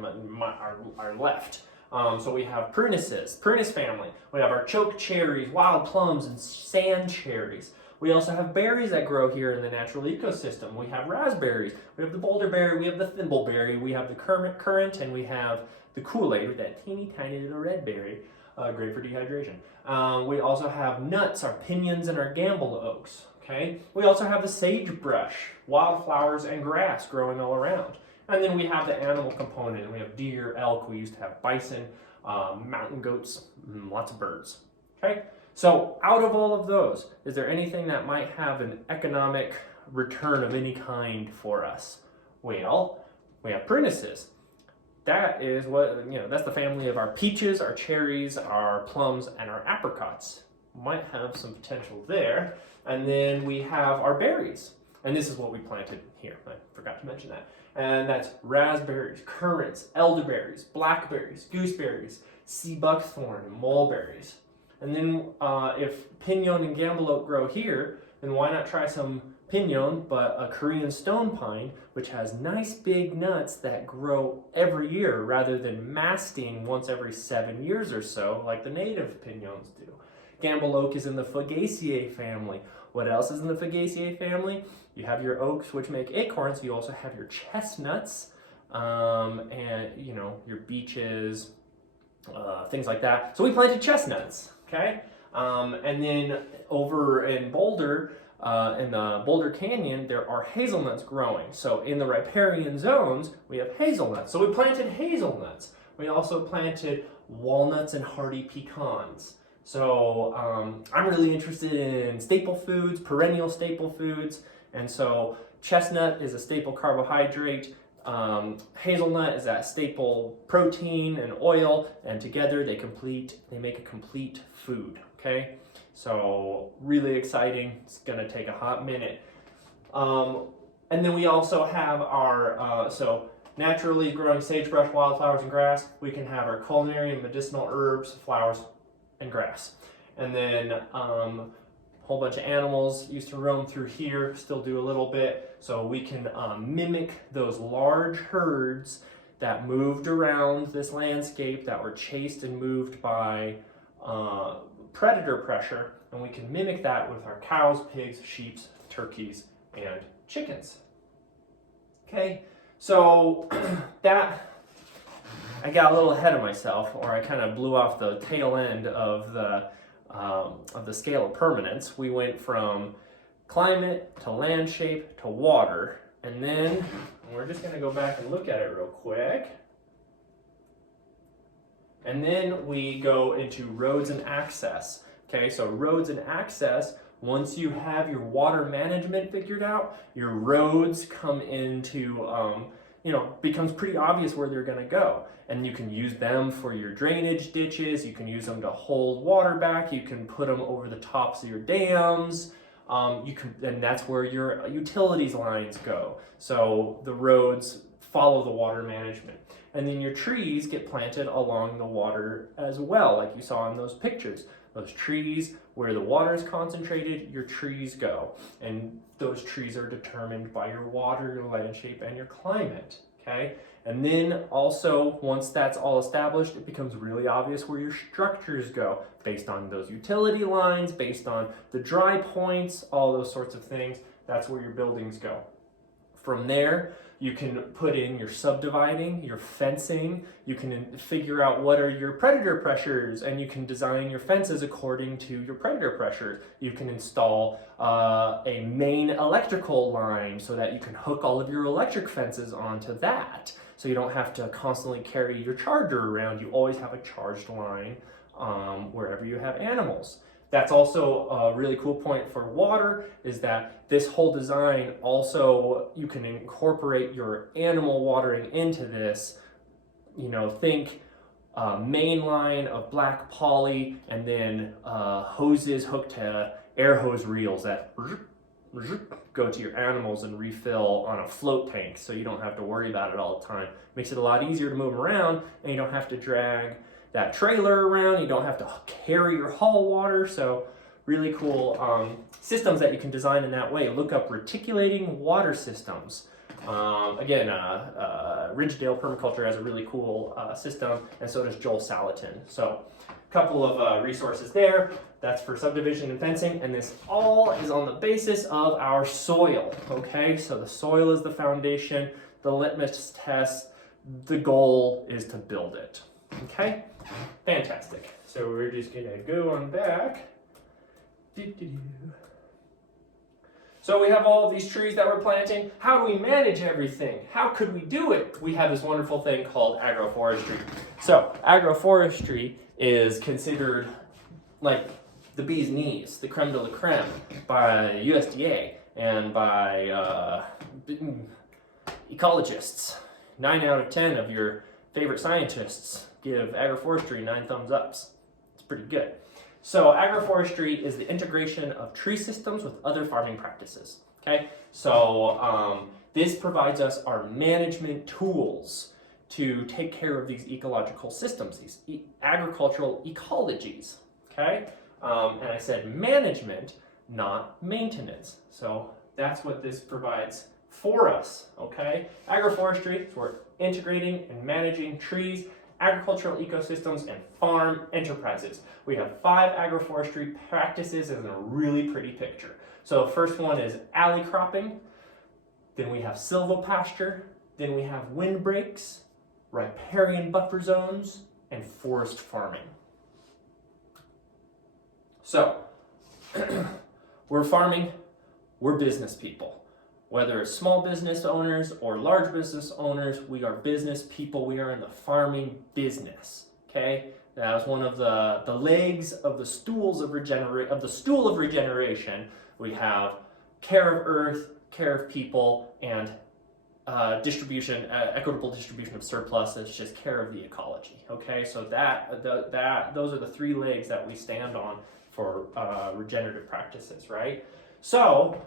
our left. So we have prunuses, prunus family. We have our choke cherries, wild plums, and sand cherries. We also have berries that grow here in the natural ecosystem. We have raspberries, we have the boulderberry, we have the thimbleberry, we have the currant, and we have the Kool-Aid with that teeny tiny little red berry, great for dehydration. We also have nuts, our pinions, and our gamble oaks. Okay. We also have the sagebrush, wildflowers, and grass growing all around. And then we have the animal component. We have deer, elk. We used to have bison, mountain goats, lots of birds. Okay. So out of all of those, is there anything that might have an economic return of any kind for us? Well, we have prunuses. That is what, that's the family of our peaches, our cherries, our plums, and our apricots. Might have some potential there. And then we have our berries. And this is what we planted here. I forgot to mention that. And that's raspberries, currants, elderberries, blackberries, gooseberries, sea buckthorn, and mulberries. And then if pinon and gambelope grow here, then why not try some pinon, but a Korean stone pine, which has nice big nuts that grow every year rather than masting once every 7 years or so like the native pinons do. Gamble oak is in the Fagaceae family. What else is in the Fagaceae family? You have your oaks, which make acorns. You also have your chestnuts, and your beeches, things like that. So we planted chestnuts, okay? And then over in Boulder, in the Boulder Canyon, there are hazelnuts growing. So in the riparian zones, we have hazelnuts. So we planted hazelnuts. We also planted walnuts and hardy pecans. So I'm really interested in staple foods, perennial staple foods. And so chestnut is a staple carbohydrate. Hazelnut is that staple protein and oil. And together they make a complete food, okay? So really exciting. It's gonna take a hot minute. And then we also have our, so naturally growing sagebrush, wildflowers, and grass. We can have our culinary and medicinal herbs, flowers, and grass. And then a whole bunch of animals used to roam through here, still do a little bit. So we can mimic those large herds that moved around this landscape, that were chased and moved by predator pressure. And we can mimic that with our cows, pigs, sheep, turkeys, and chickens. Okay, so I got a little ahead of myself, or I kind of blew off the tail end of the scale of permanence. We went from climate to land shape to water, and then we're just going to go back and look at it real quick. And then we go into roads and access. Okay, so roads and access, once you have your water management figured out, your roads come into, becomes pretty obvious where they're going to go. And you can use them for your drainage ditches, you can use them to hold water back, you can put them over the tops of your dams, and that's where your utilities lines go. So the roads follow the water management. And then your trees get planted along the water as well, like you saw in those pictures. Those trees, where the water is concentrated, your trees go. And those trees are determined by your water, your land shape, and your climate, okay? And then also, once that's all established, it becomes really obvious where your structures go, based on those utility lines, based on the dry points, all those sorts of things. That's where your buildings go. From there, you can put in your subdividing, your fencing, you can figure out what are your predator pressures, and you can design your fences according to your predator pressure. You can install a main electrical line so that you can hook all of your electric fences onto that. So you don't have to constantly carry your charger around. You always have a charged line wherever you have animals. That's also a really cool point for water, is that this whole design also, you can incorporate your animal watering into this. Think main line of black poly, and then hoses hooked to air hose reels that go to your animals and refill on a float tank, so you don't have to worry about it all the time. Makes it a lot easier to move around, and you don't have to drag that trailer around, you don't have to carry or haul water, so really cool systems that you can design in that way. Look up reticulating water systems. Again, Ridgedale Permaculture has a really cool system, and so does Joel Salatin. So a couple of resources there. That's for subdivision and fencing, and this all is on the basis of our soil, okay? So the soil is the foundation, the litmus test, the goal is to build it, okay? Fantastic. So we're just gonna go on back. So we have all of these trees that we're planting. How do we manage everything? How could we do it? We have this wonderful thing called agroforestry. So agroforestry is considered like the bee's knees, the creme de la creme by USDA and by ecologists. 9 out of 10 of your favorite scientists give agroforestry 9 thumbs ups. It's pretty good. So agroforestry is the integration of tree systems with other farming practices. Okay, so this provides us our management tools to take care of these ecological systems, these agricultural ecologies. Okay, and I said management, not maintenance. So that's what this provides for us. Okay, agroforestry, so we're integrating and managing trees, agricultural ecosystems, and farm enterprises. We have 5 agroforestry practices in a really pretty picture. So first one is alley cropping, then we have silvopasture, then we have windbreaks, riparian buffer zones, and forest farming. So we're farming, we're business people. Whether it's small business owners or large business owners, we are business people. We are in the farming business. Okay, that was one of the legs of the stools of stool of regeneration. We have care of earth, care of people, and equitable distribution of surplus. It's just care of the ecology. Okay, so those are the 3 legs that we stand on for regenerative practices, right? So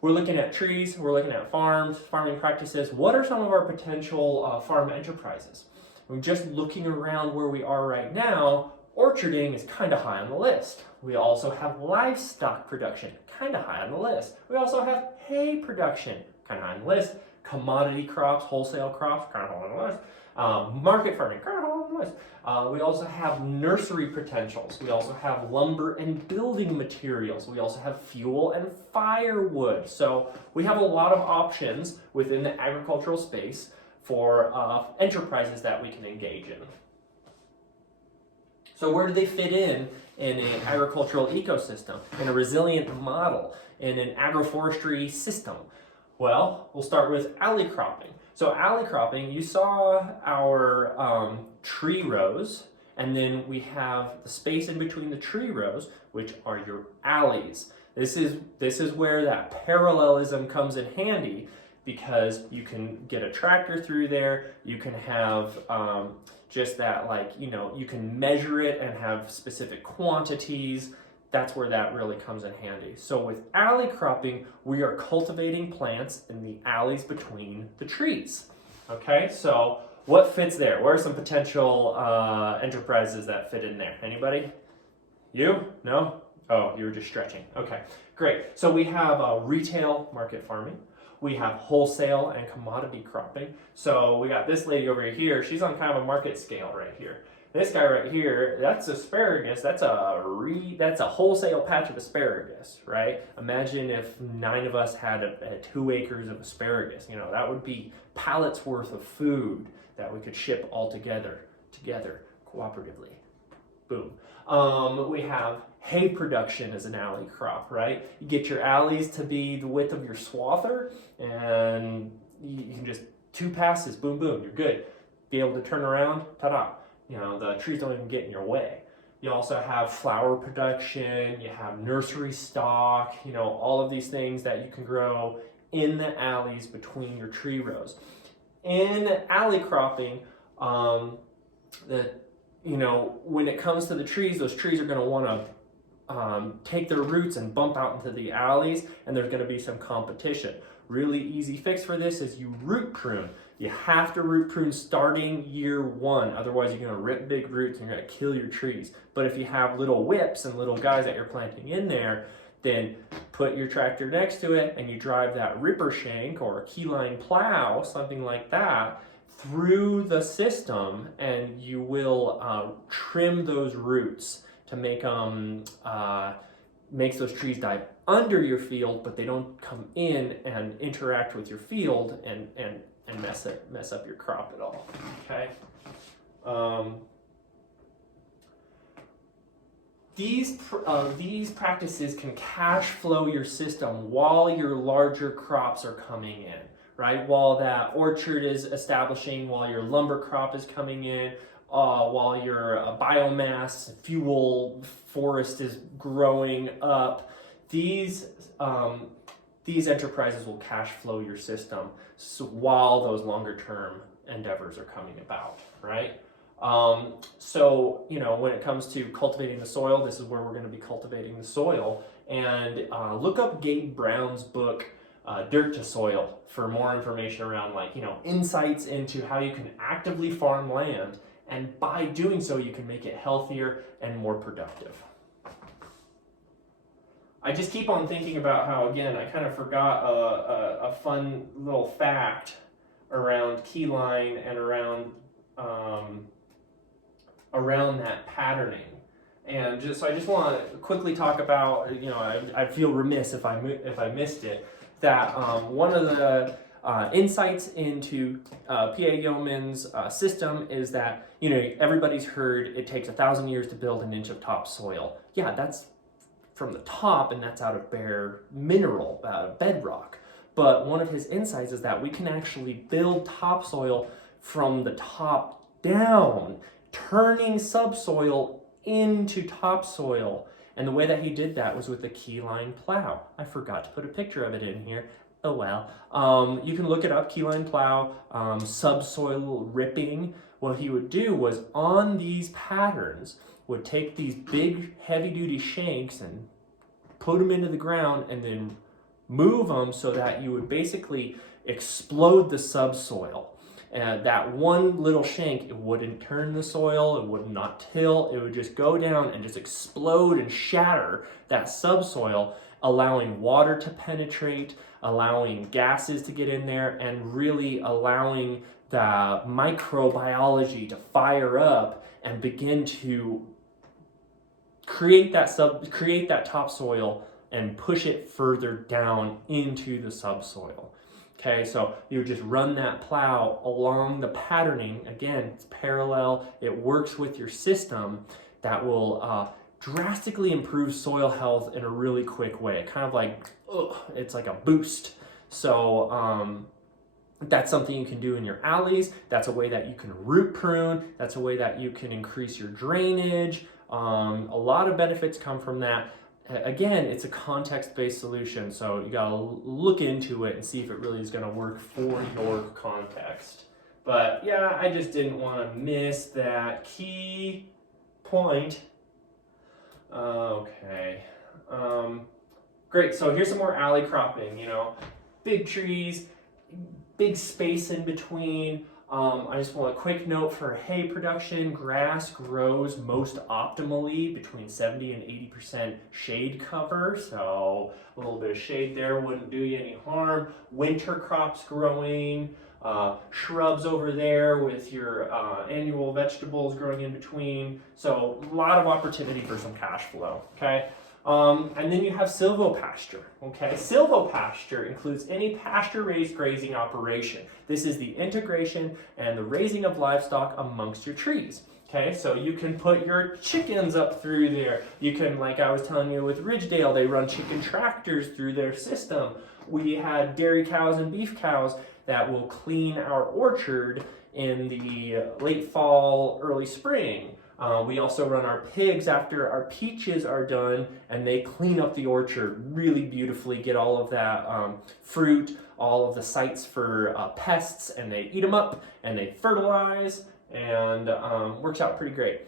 we're looking at trees, we're looking at farms, farming practices. What are some of our potential farm enterprises? We're just looking around where we are right now. Orcharding is kind of high on the list. We also have livestock production, kind of high on the list. We also have hay production, kind of high on the list. Commodity crops, wholesale crops, kind of high on the list. Market farming, kind of high on the list. We also have nursery potentials. We also have lumber and building materials. We also have fuel and firewood. So we have a lot of options within the agricultural space for enterprises that we can engage in. So where do they fit in an agricultural ecosystem, in a resilient model, in an agroforestry system? Well, we'll start with alley cropping. So alley cropping, you saw our tree rows, and then we have the space in between the tree rows, which are your alleys. This is where that parallelism comes in handy, because you can get a tractor through there, you can have just that, like, you know, you can measure it and have specific quantities. That's where that really comes in handy. So with alley cropping, we are cultivating plants in the alleys between the trees. Okay, so what fits there? What are some potential enterprises that fit in there? Anybody? You? No? Oh, you were just stretching. Okay, great. So we have retail market farming. We have wholesale and commodity cropping. So we got this lady over here. She's on kind of a market scale right here. This guy right here, that's asparagus. That's a wholesale patch of asparagus, right? Imagine if 9 of us had 2 acres of asparagus. You know, that would be pallets worth of food that we could ship all together, cooperatively. Boom. We have hay production as an alley crop, right? You get your alleys to be the width of your swather, and you can just 2 passes, boom, boom, you're good. Be able to turn around, ta-da. You know, the trees don't even get in your way. You also have flower production, you have nursery stock, you know, all of these things that you can grow in the alleys between your tree rows. In alley cropping, you know, when it comes to the trees, those trees are going to want to take their roots and bump out into the alleys, and there's going to be some competition. really easy fix for this is you root prune. You have to root prune starting year 1, otherwise you're going to rip big roots and you're going to kill your trees. But if you have little whips and little guys that you're planting in there, then put your tractor next to it and you drive that ripper shank or a keyline plow, something like that, through the system, and you will trim those roots to make makes those trees die under your field, but they don't come in and interact with your field and mess up your crop at all. Okay. These practices can cash flow your system while your larger crops are coming in, right? While that orchard is establishing, while your lumber crop is coming in, while your biomass fuel forest is growing up. These enterprises will cash flow your system while those longer term endeavors are coming about, right? So, when it comes to cultivating the soil, this is where we're going to be cultivating the soil. And look up Gabe Brown's book, Dirt to Soil, for more information around insights into how you can actively farm land. And by doing so, you can make it healthier and more productive. I just keep on thinking about how, again, I kind of forgot a fun little fact around Keyline and around that patterning. And I just want to quickly talk about, I feel remiss if I missed it, that one of the insights into P.A. Yeoman's system is that, everybody's heard it takes 1,000 years to build an inch of topsoil. Yeah, that's from the top, and that's out of bare mineral, out of bedrock. But one of his insights is that we can actually build topsoil from the top down, turning subsoil into topsoil. And the way that he did that was with the Keyline plow. I forgot to put a picture of it in here. Oh well. You can look it up, Keyline plow, subsoil ripping. What he would do was, on these patterns, would take these big heavy-duty shanks and put them into the ground and then move them so that you would basically explode the subsoil. And that one little shank, it wouldn't turn the soil, it would not till, it would just go down and just explode and shatter that subsoil, allowing water to penetrate, allowing gases to get in there, and really allowing the microbiology to fire up and begin to create that topsoil and push it further down into the subsoil. Okay, so you would just run that plow along the patterning. Again, it's parallel. It works with your system that will drastically improve soil health in a really quick way. Kind of it's like a boost. So that's something you can do in your alleys. That's a way that you can root prune. That's a way that you can increase your drainage. A lot of benefits come from that. Again, it's a context-based solution, so you gotta look into it and see if it really is gonna work for your context. But yeah, I just didn't want to miss that key point. Okay. Great, so here's some more alley cropping, big trees, big space in between. I just want a quick note for hay production. Grass grows most optimally between 70 and 80% shade cover, so a little bit of shade there wouldn't do you any harm. Winter crops growing, shrubs over there with your annual vegetables growing in between. So a lot of opportunity for some cash flow, okay? And then you have silvopasture, okay? Silvopasture includes any pasture-raised grazing operation. This is the integration and the raising of livestock amongst your trees, okay? So you can put your chickens up through there. You can, like I was telling you with Ridgedale, they run chicken tractors through their system. We had dairy cows and beef cows that will clean our orchard in the late fall, early spring. We also run our pigs after our peaches are done, and they clean up the orchard really beautifully, get all of that fruit, all of the sites for pests, and they eat them up, and they fertilize, and works out pretty great.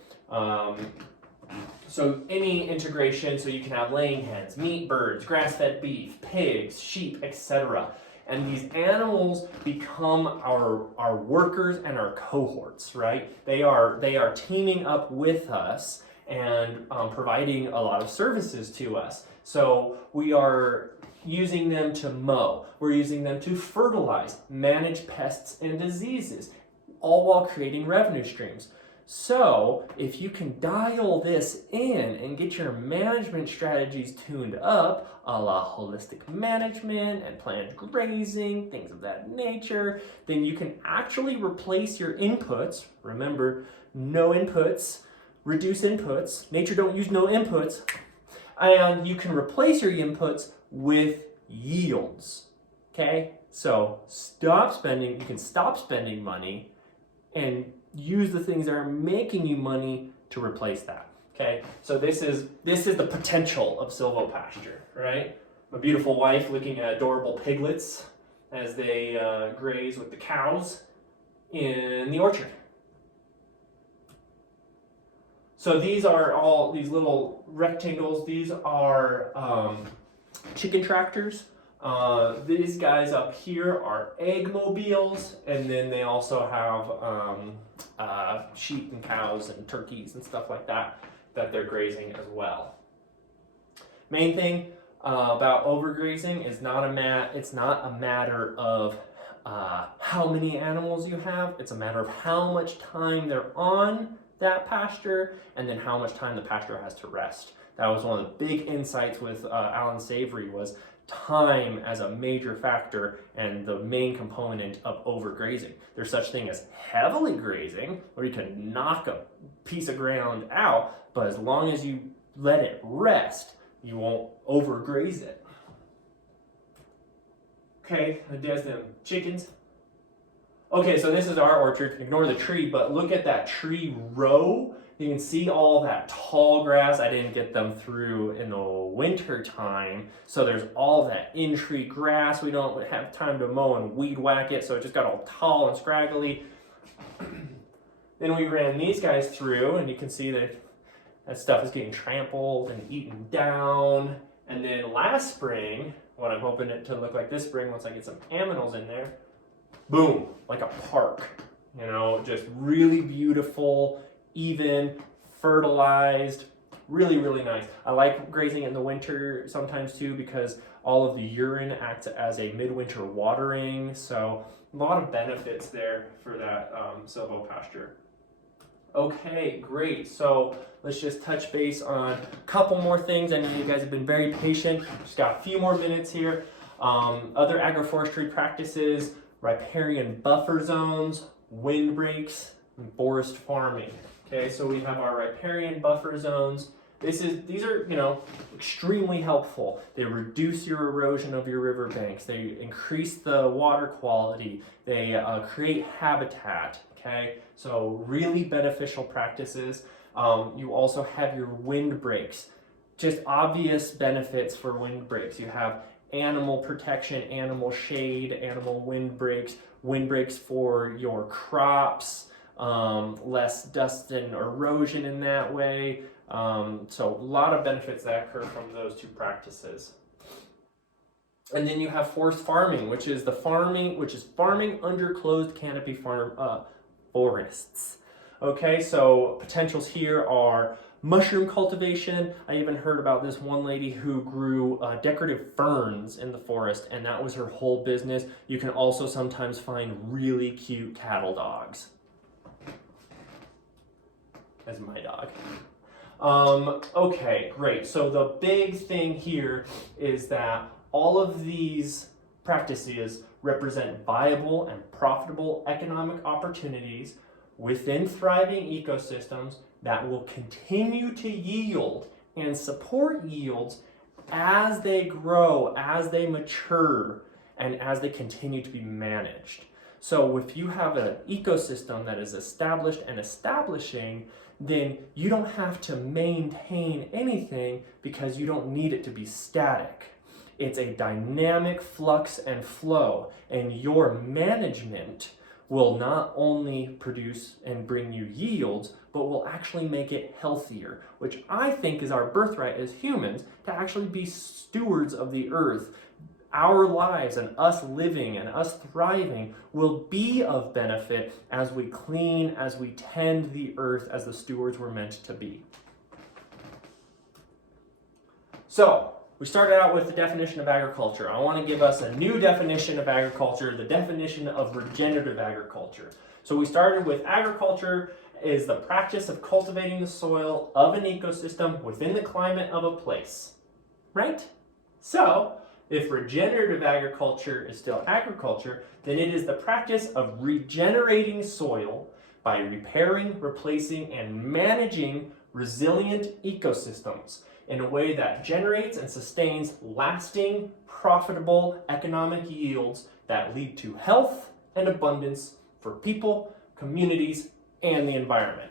So any integration, so you can have laying hens, meat birds, grass-fed beef, pigs, sheep, etc. And these animals become our workers and our cohorts, right? They are teaming up with us and providing a lot of services to us. So we are using them to mow, we're using them to fertilize, manage pests and diseases, all while creating revenue streams. So if you can dial this in and get your management strategies tuned up, a la holistic management and planned grazing, things of that nature, then you can actually replace your inputs. Remember, no inputs, reduce inputs. Nature don't use no inputs. And you can replace your inputs with yields. Okay? So you can stop spending money and use the things that are making you money to replace that. Okay, so this is the potential of silvopasture, right? My beautiful wife looking at adorable piglets as they graze with the cows in the orchard. So these are all these little rectangles. These are chicken tractors. These guys up here are egg mobiles, and then they also have sheep and cows and turkeys and stuff like that they're grazing as well. Main thing about overgrazing is it's not a matter of how many animals you have. It's a matter of how much time they're on that pasture and then how much time the pasture has to rest. That was one of the big insights with Alan Savory, was time as a major factor and the main component of overgrazing. There's such thing as heavily grazing, where you can knock a piece of ground out, but as long as you let it rest, you won't overgraze it. Okay, there's them chickens. Okay, so this is our orchard. Ignore the tree, but look at that tree row. You can see all that tall grass. I didn't get them through in the winter time, so there's all that in-tree grass. We don't have time to mow and weed whack it, so it just got all tall and scraggly. Then we ran these guys through, and you can see that stuff is getting trampled and eaten down. And then last spring, what I'm hoping it to look like this spring once I get some aminals in there, boom, like a park. You know, just really beautiful, even, fertilized, really, really nice. I like grazing in the winter sometimes too, because all of the urine acts as a midwinter watering. So a lot of benefits there for that silvopasture. Okay, great. So let's just touch base on a couple more things. I know you guys have been very patient. Just got a few more minutes here. Other agroforestry practices, riparian buffer zones, windbreaks, and forest farming. Okay, so we have our riparian buffer zones. These are, extremely helpful. They reduce your erosion of your riverbanks. They increase the water quality. They create habitat. Okay, so really beneficial practices. You also have your windbreaks. Just obvious benefits for windbreaks. You have animal protection, animal shade, animal windbreaks for your crops, less dust and erosion in that way. So a lot of benefits that occur from those two practices. And then you have forest farming, which is farming under closed canopy forests. Okay, so potentials here are mushroom cultivation. I even heard about this one lady who grew decorative ferns in the forest, and that was her whole business. You can also sometimes find really cute cattle dogs. That's my dog. Okay, great. So the big thing here is that all of these practices represent viable and profitable economic opportunities within thriving ecosystems that will continue to yield and support yields as they grow, as they mature, and as they continue to be managed. So if you have an ecosystem that is established and establishing, then you don't have to maintain anything because you don't need it to be static. It's a dynamic flux and flow, and your management will not only produce and bring you yields, but will actually make it healthier, which I think is our birthright as humans, to actually be stewards of the earth, our lives and us living and us thriving will be of benefit as we clean, as we tend the earth as the stewards we're meant to be. So, we started out with the definition of agriculture. I want to give us a new definition of agriculture, the definition of regenerative agriculture. So we started with agriculture is the practice of cultivating the soil of an ecosystem within the climate of a place, right? So, if regenerative agriculture is still agriculture, then it is the practice of regenerating soil by repairing, replacing, and managing resilient ecosystems in a way that generates and sustains lasting, profitable economic yields that lead to health and abundance for people, communities, and the environment.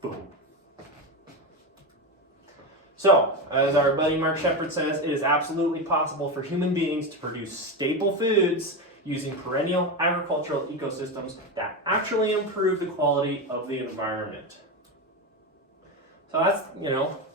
Boom. So, as our buddy Mark Shepard says, it is absolutely possible for human beings to produce staple foods using perennial agricultural ecosystems that actually improve the quality of the environment. So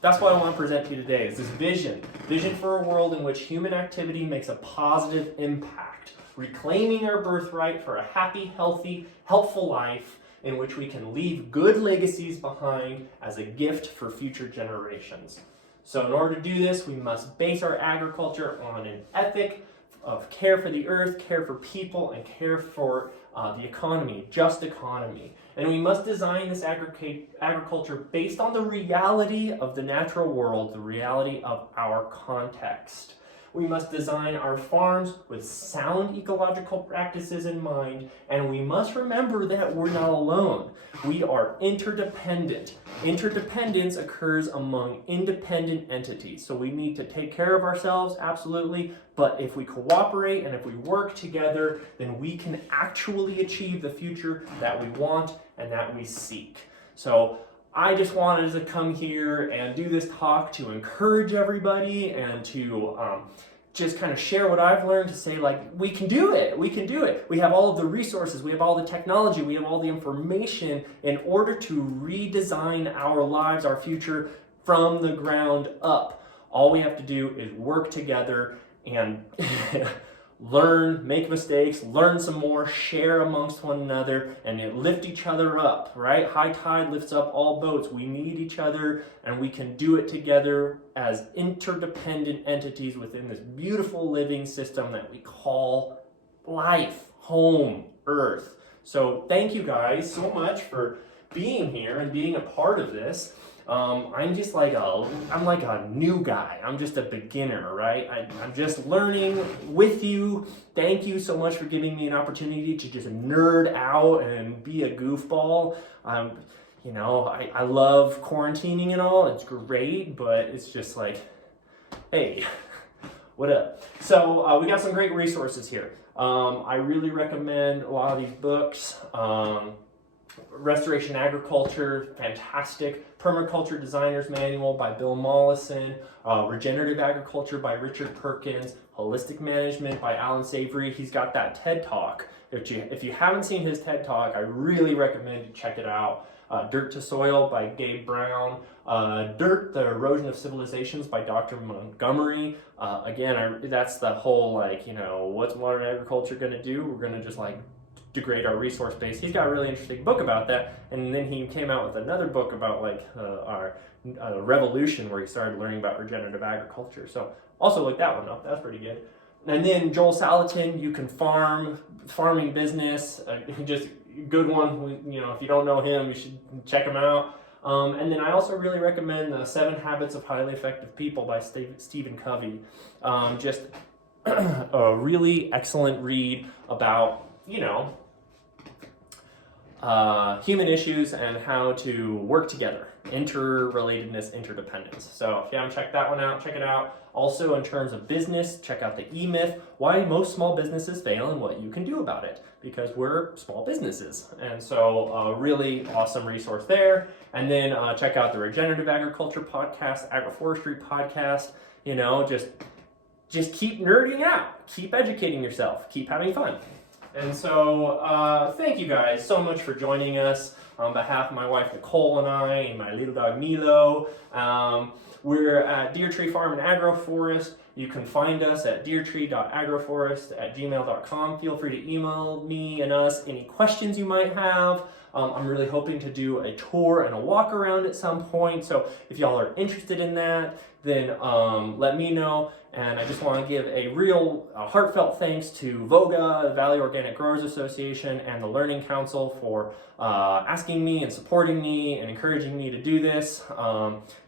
that's what I want to present to you today, is this vision for a world in which human activity makes a positive impact, reclaiming our birthright for a happy, healthy, helpful life in which we can leave good legacies behind as a gift for future generations. So in order to do this, we must base our agriculture on an ethic of care for the earth, care for people, and care for the economy, just economy. And we must design this agriculture based on the reality of the natural world, the reality of our context. We must design our farms with sound ecological practices in mind, and we must remember that we're not alone. We are interdependent. Interdependence occurs among independent entities, so we need to take care of ourselves, absolutely, but if we cooperate and if we work together, then we can actually achieve the future that we want and that we seek. So I just wanted to come here and do this talk to encourage everybody and to just kind of share what I've learned, to say, like, we can do it, we can do it. We have all of the resources, we have all the technology, we have all the information in order to redesign our lives, our future from the ground up. All we have to do is work together and learn, make mistakes, learn some more, share amongst one another, and lift each other up, right? High tide lifts up all boats. We need each other, and we can do it together as interdependent entities within this beautiful living system that we call life, home, Earth. So thank you guys so much for being here and being a part of this. I'm just like a new guy. I'm just a beginner, right? I'm just learning with you. Thank you so much for giving me an opportunity to just nerd out and be a goofball. I love quarantining and all. It's great, but it's just like, hey, what up? So we got some great resources here. I really recommend a lot of these books. Restoration Agriculture, fantastic. Permaculture Designer's Manual by Bill Mollison. Regenerative Agriculture by Richard Perkins. Holistic Management by Alan Savory. He's got that TED Talk. If you haven't seen his TED Talk, I really recommend you check it out. Dirt to Soil by Gabe Brown. Dirt, The Erosion of Civilizations by Dr. Montgomery. That's the whole, what's modern agriculture going to do? We're going to just degrade our resource base. He's got a really interesting book about that, and then he came out with another book about our revolution, where he started learning about regenerative agriculture. So also look that one up. That's pretty good. And then Joel Salatin, You Can Farming Business, just good one. If you don't know him, you should check him out. And then I also really recommend The 7 Habits of Highly Effective People by Stephen Covey. Just a really excellent read about human issues and how to work together, interrelatedness, interdependence. So if you haven't checked that one out, check it out. Also, in terms of business, check out the E-Myth, Why Most Small Businesses Fail and What You Can Do About It, because we're small businesses. And so a really awesome resource there. And then check out the Regenerative Agriculture podcast, Agroforestry podcast. Just keep nerding out, keep educating yourself, keep having fun. And so thank you guys so much for joining us on behalf of my wife Nicole and I and my little dog Milo. we're at Deer Tree Farm and Agroforest. You can find us at deertree.agroforest@gmail.com. Feel free to email me and us any questions you might have. I'm really hoping to do a tour and a walk around at some point, so if y'all are interested in that, then let me know. And I just want to give a real heartfelt thanks to VOGA, the Valley Organic Growers Association, and the Learning Council for asking me and supporting me and encouraging me to do this.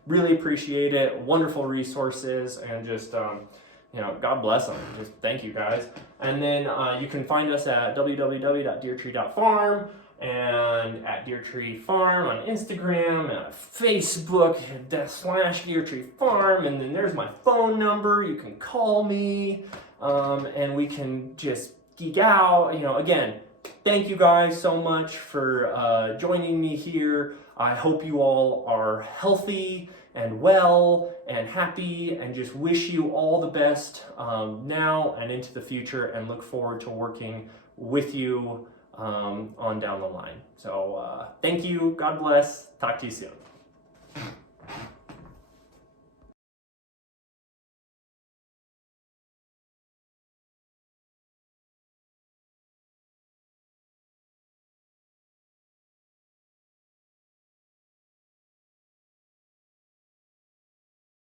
Really appreciate it. Wonderful resources, and just God bless them. Just thank you guys. And then you can find us at www.deertree.farm and at Deer Tree Farm on Instagram and Facebook /Deer Tree Farm. And then there's my phone number. You can call me and we can just geek out. Again, thank you guys so much for joining me here. I hope you all are healthy and well and happy, and just wish you all the best now and into the future, and look forward to working with you on down the line. So thank you, God bless, talk to you soon.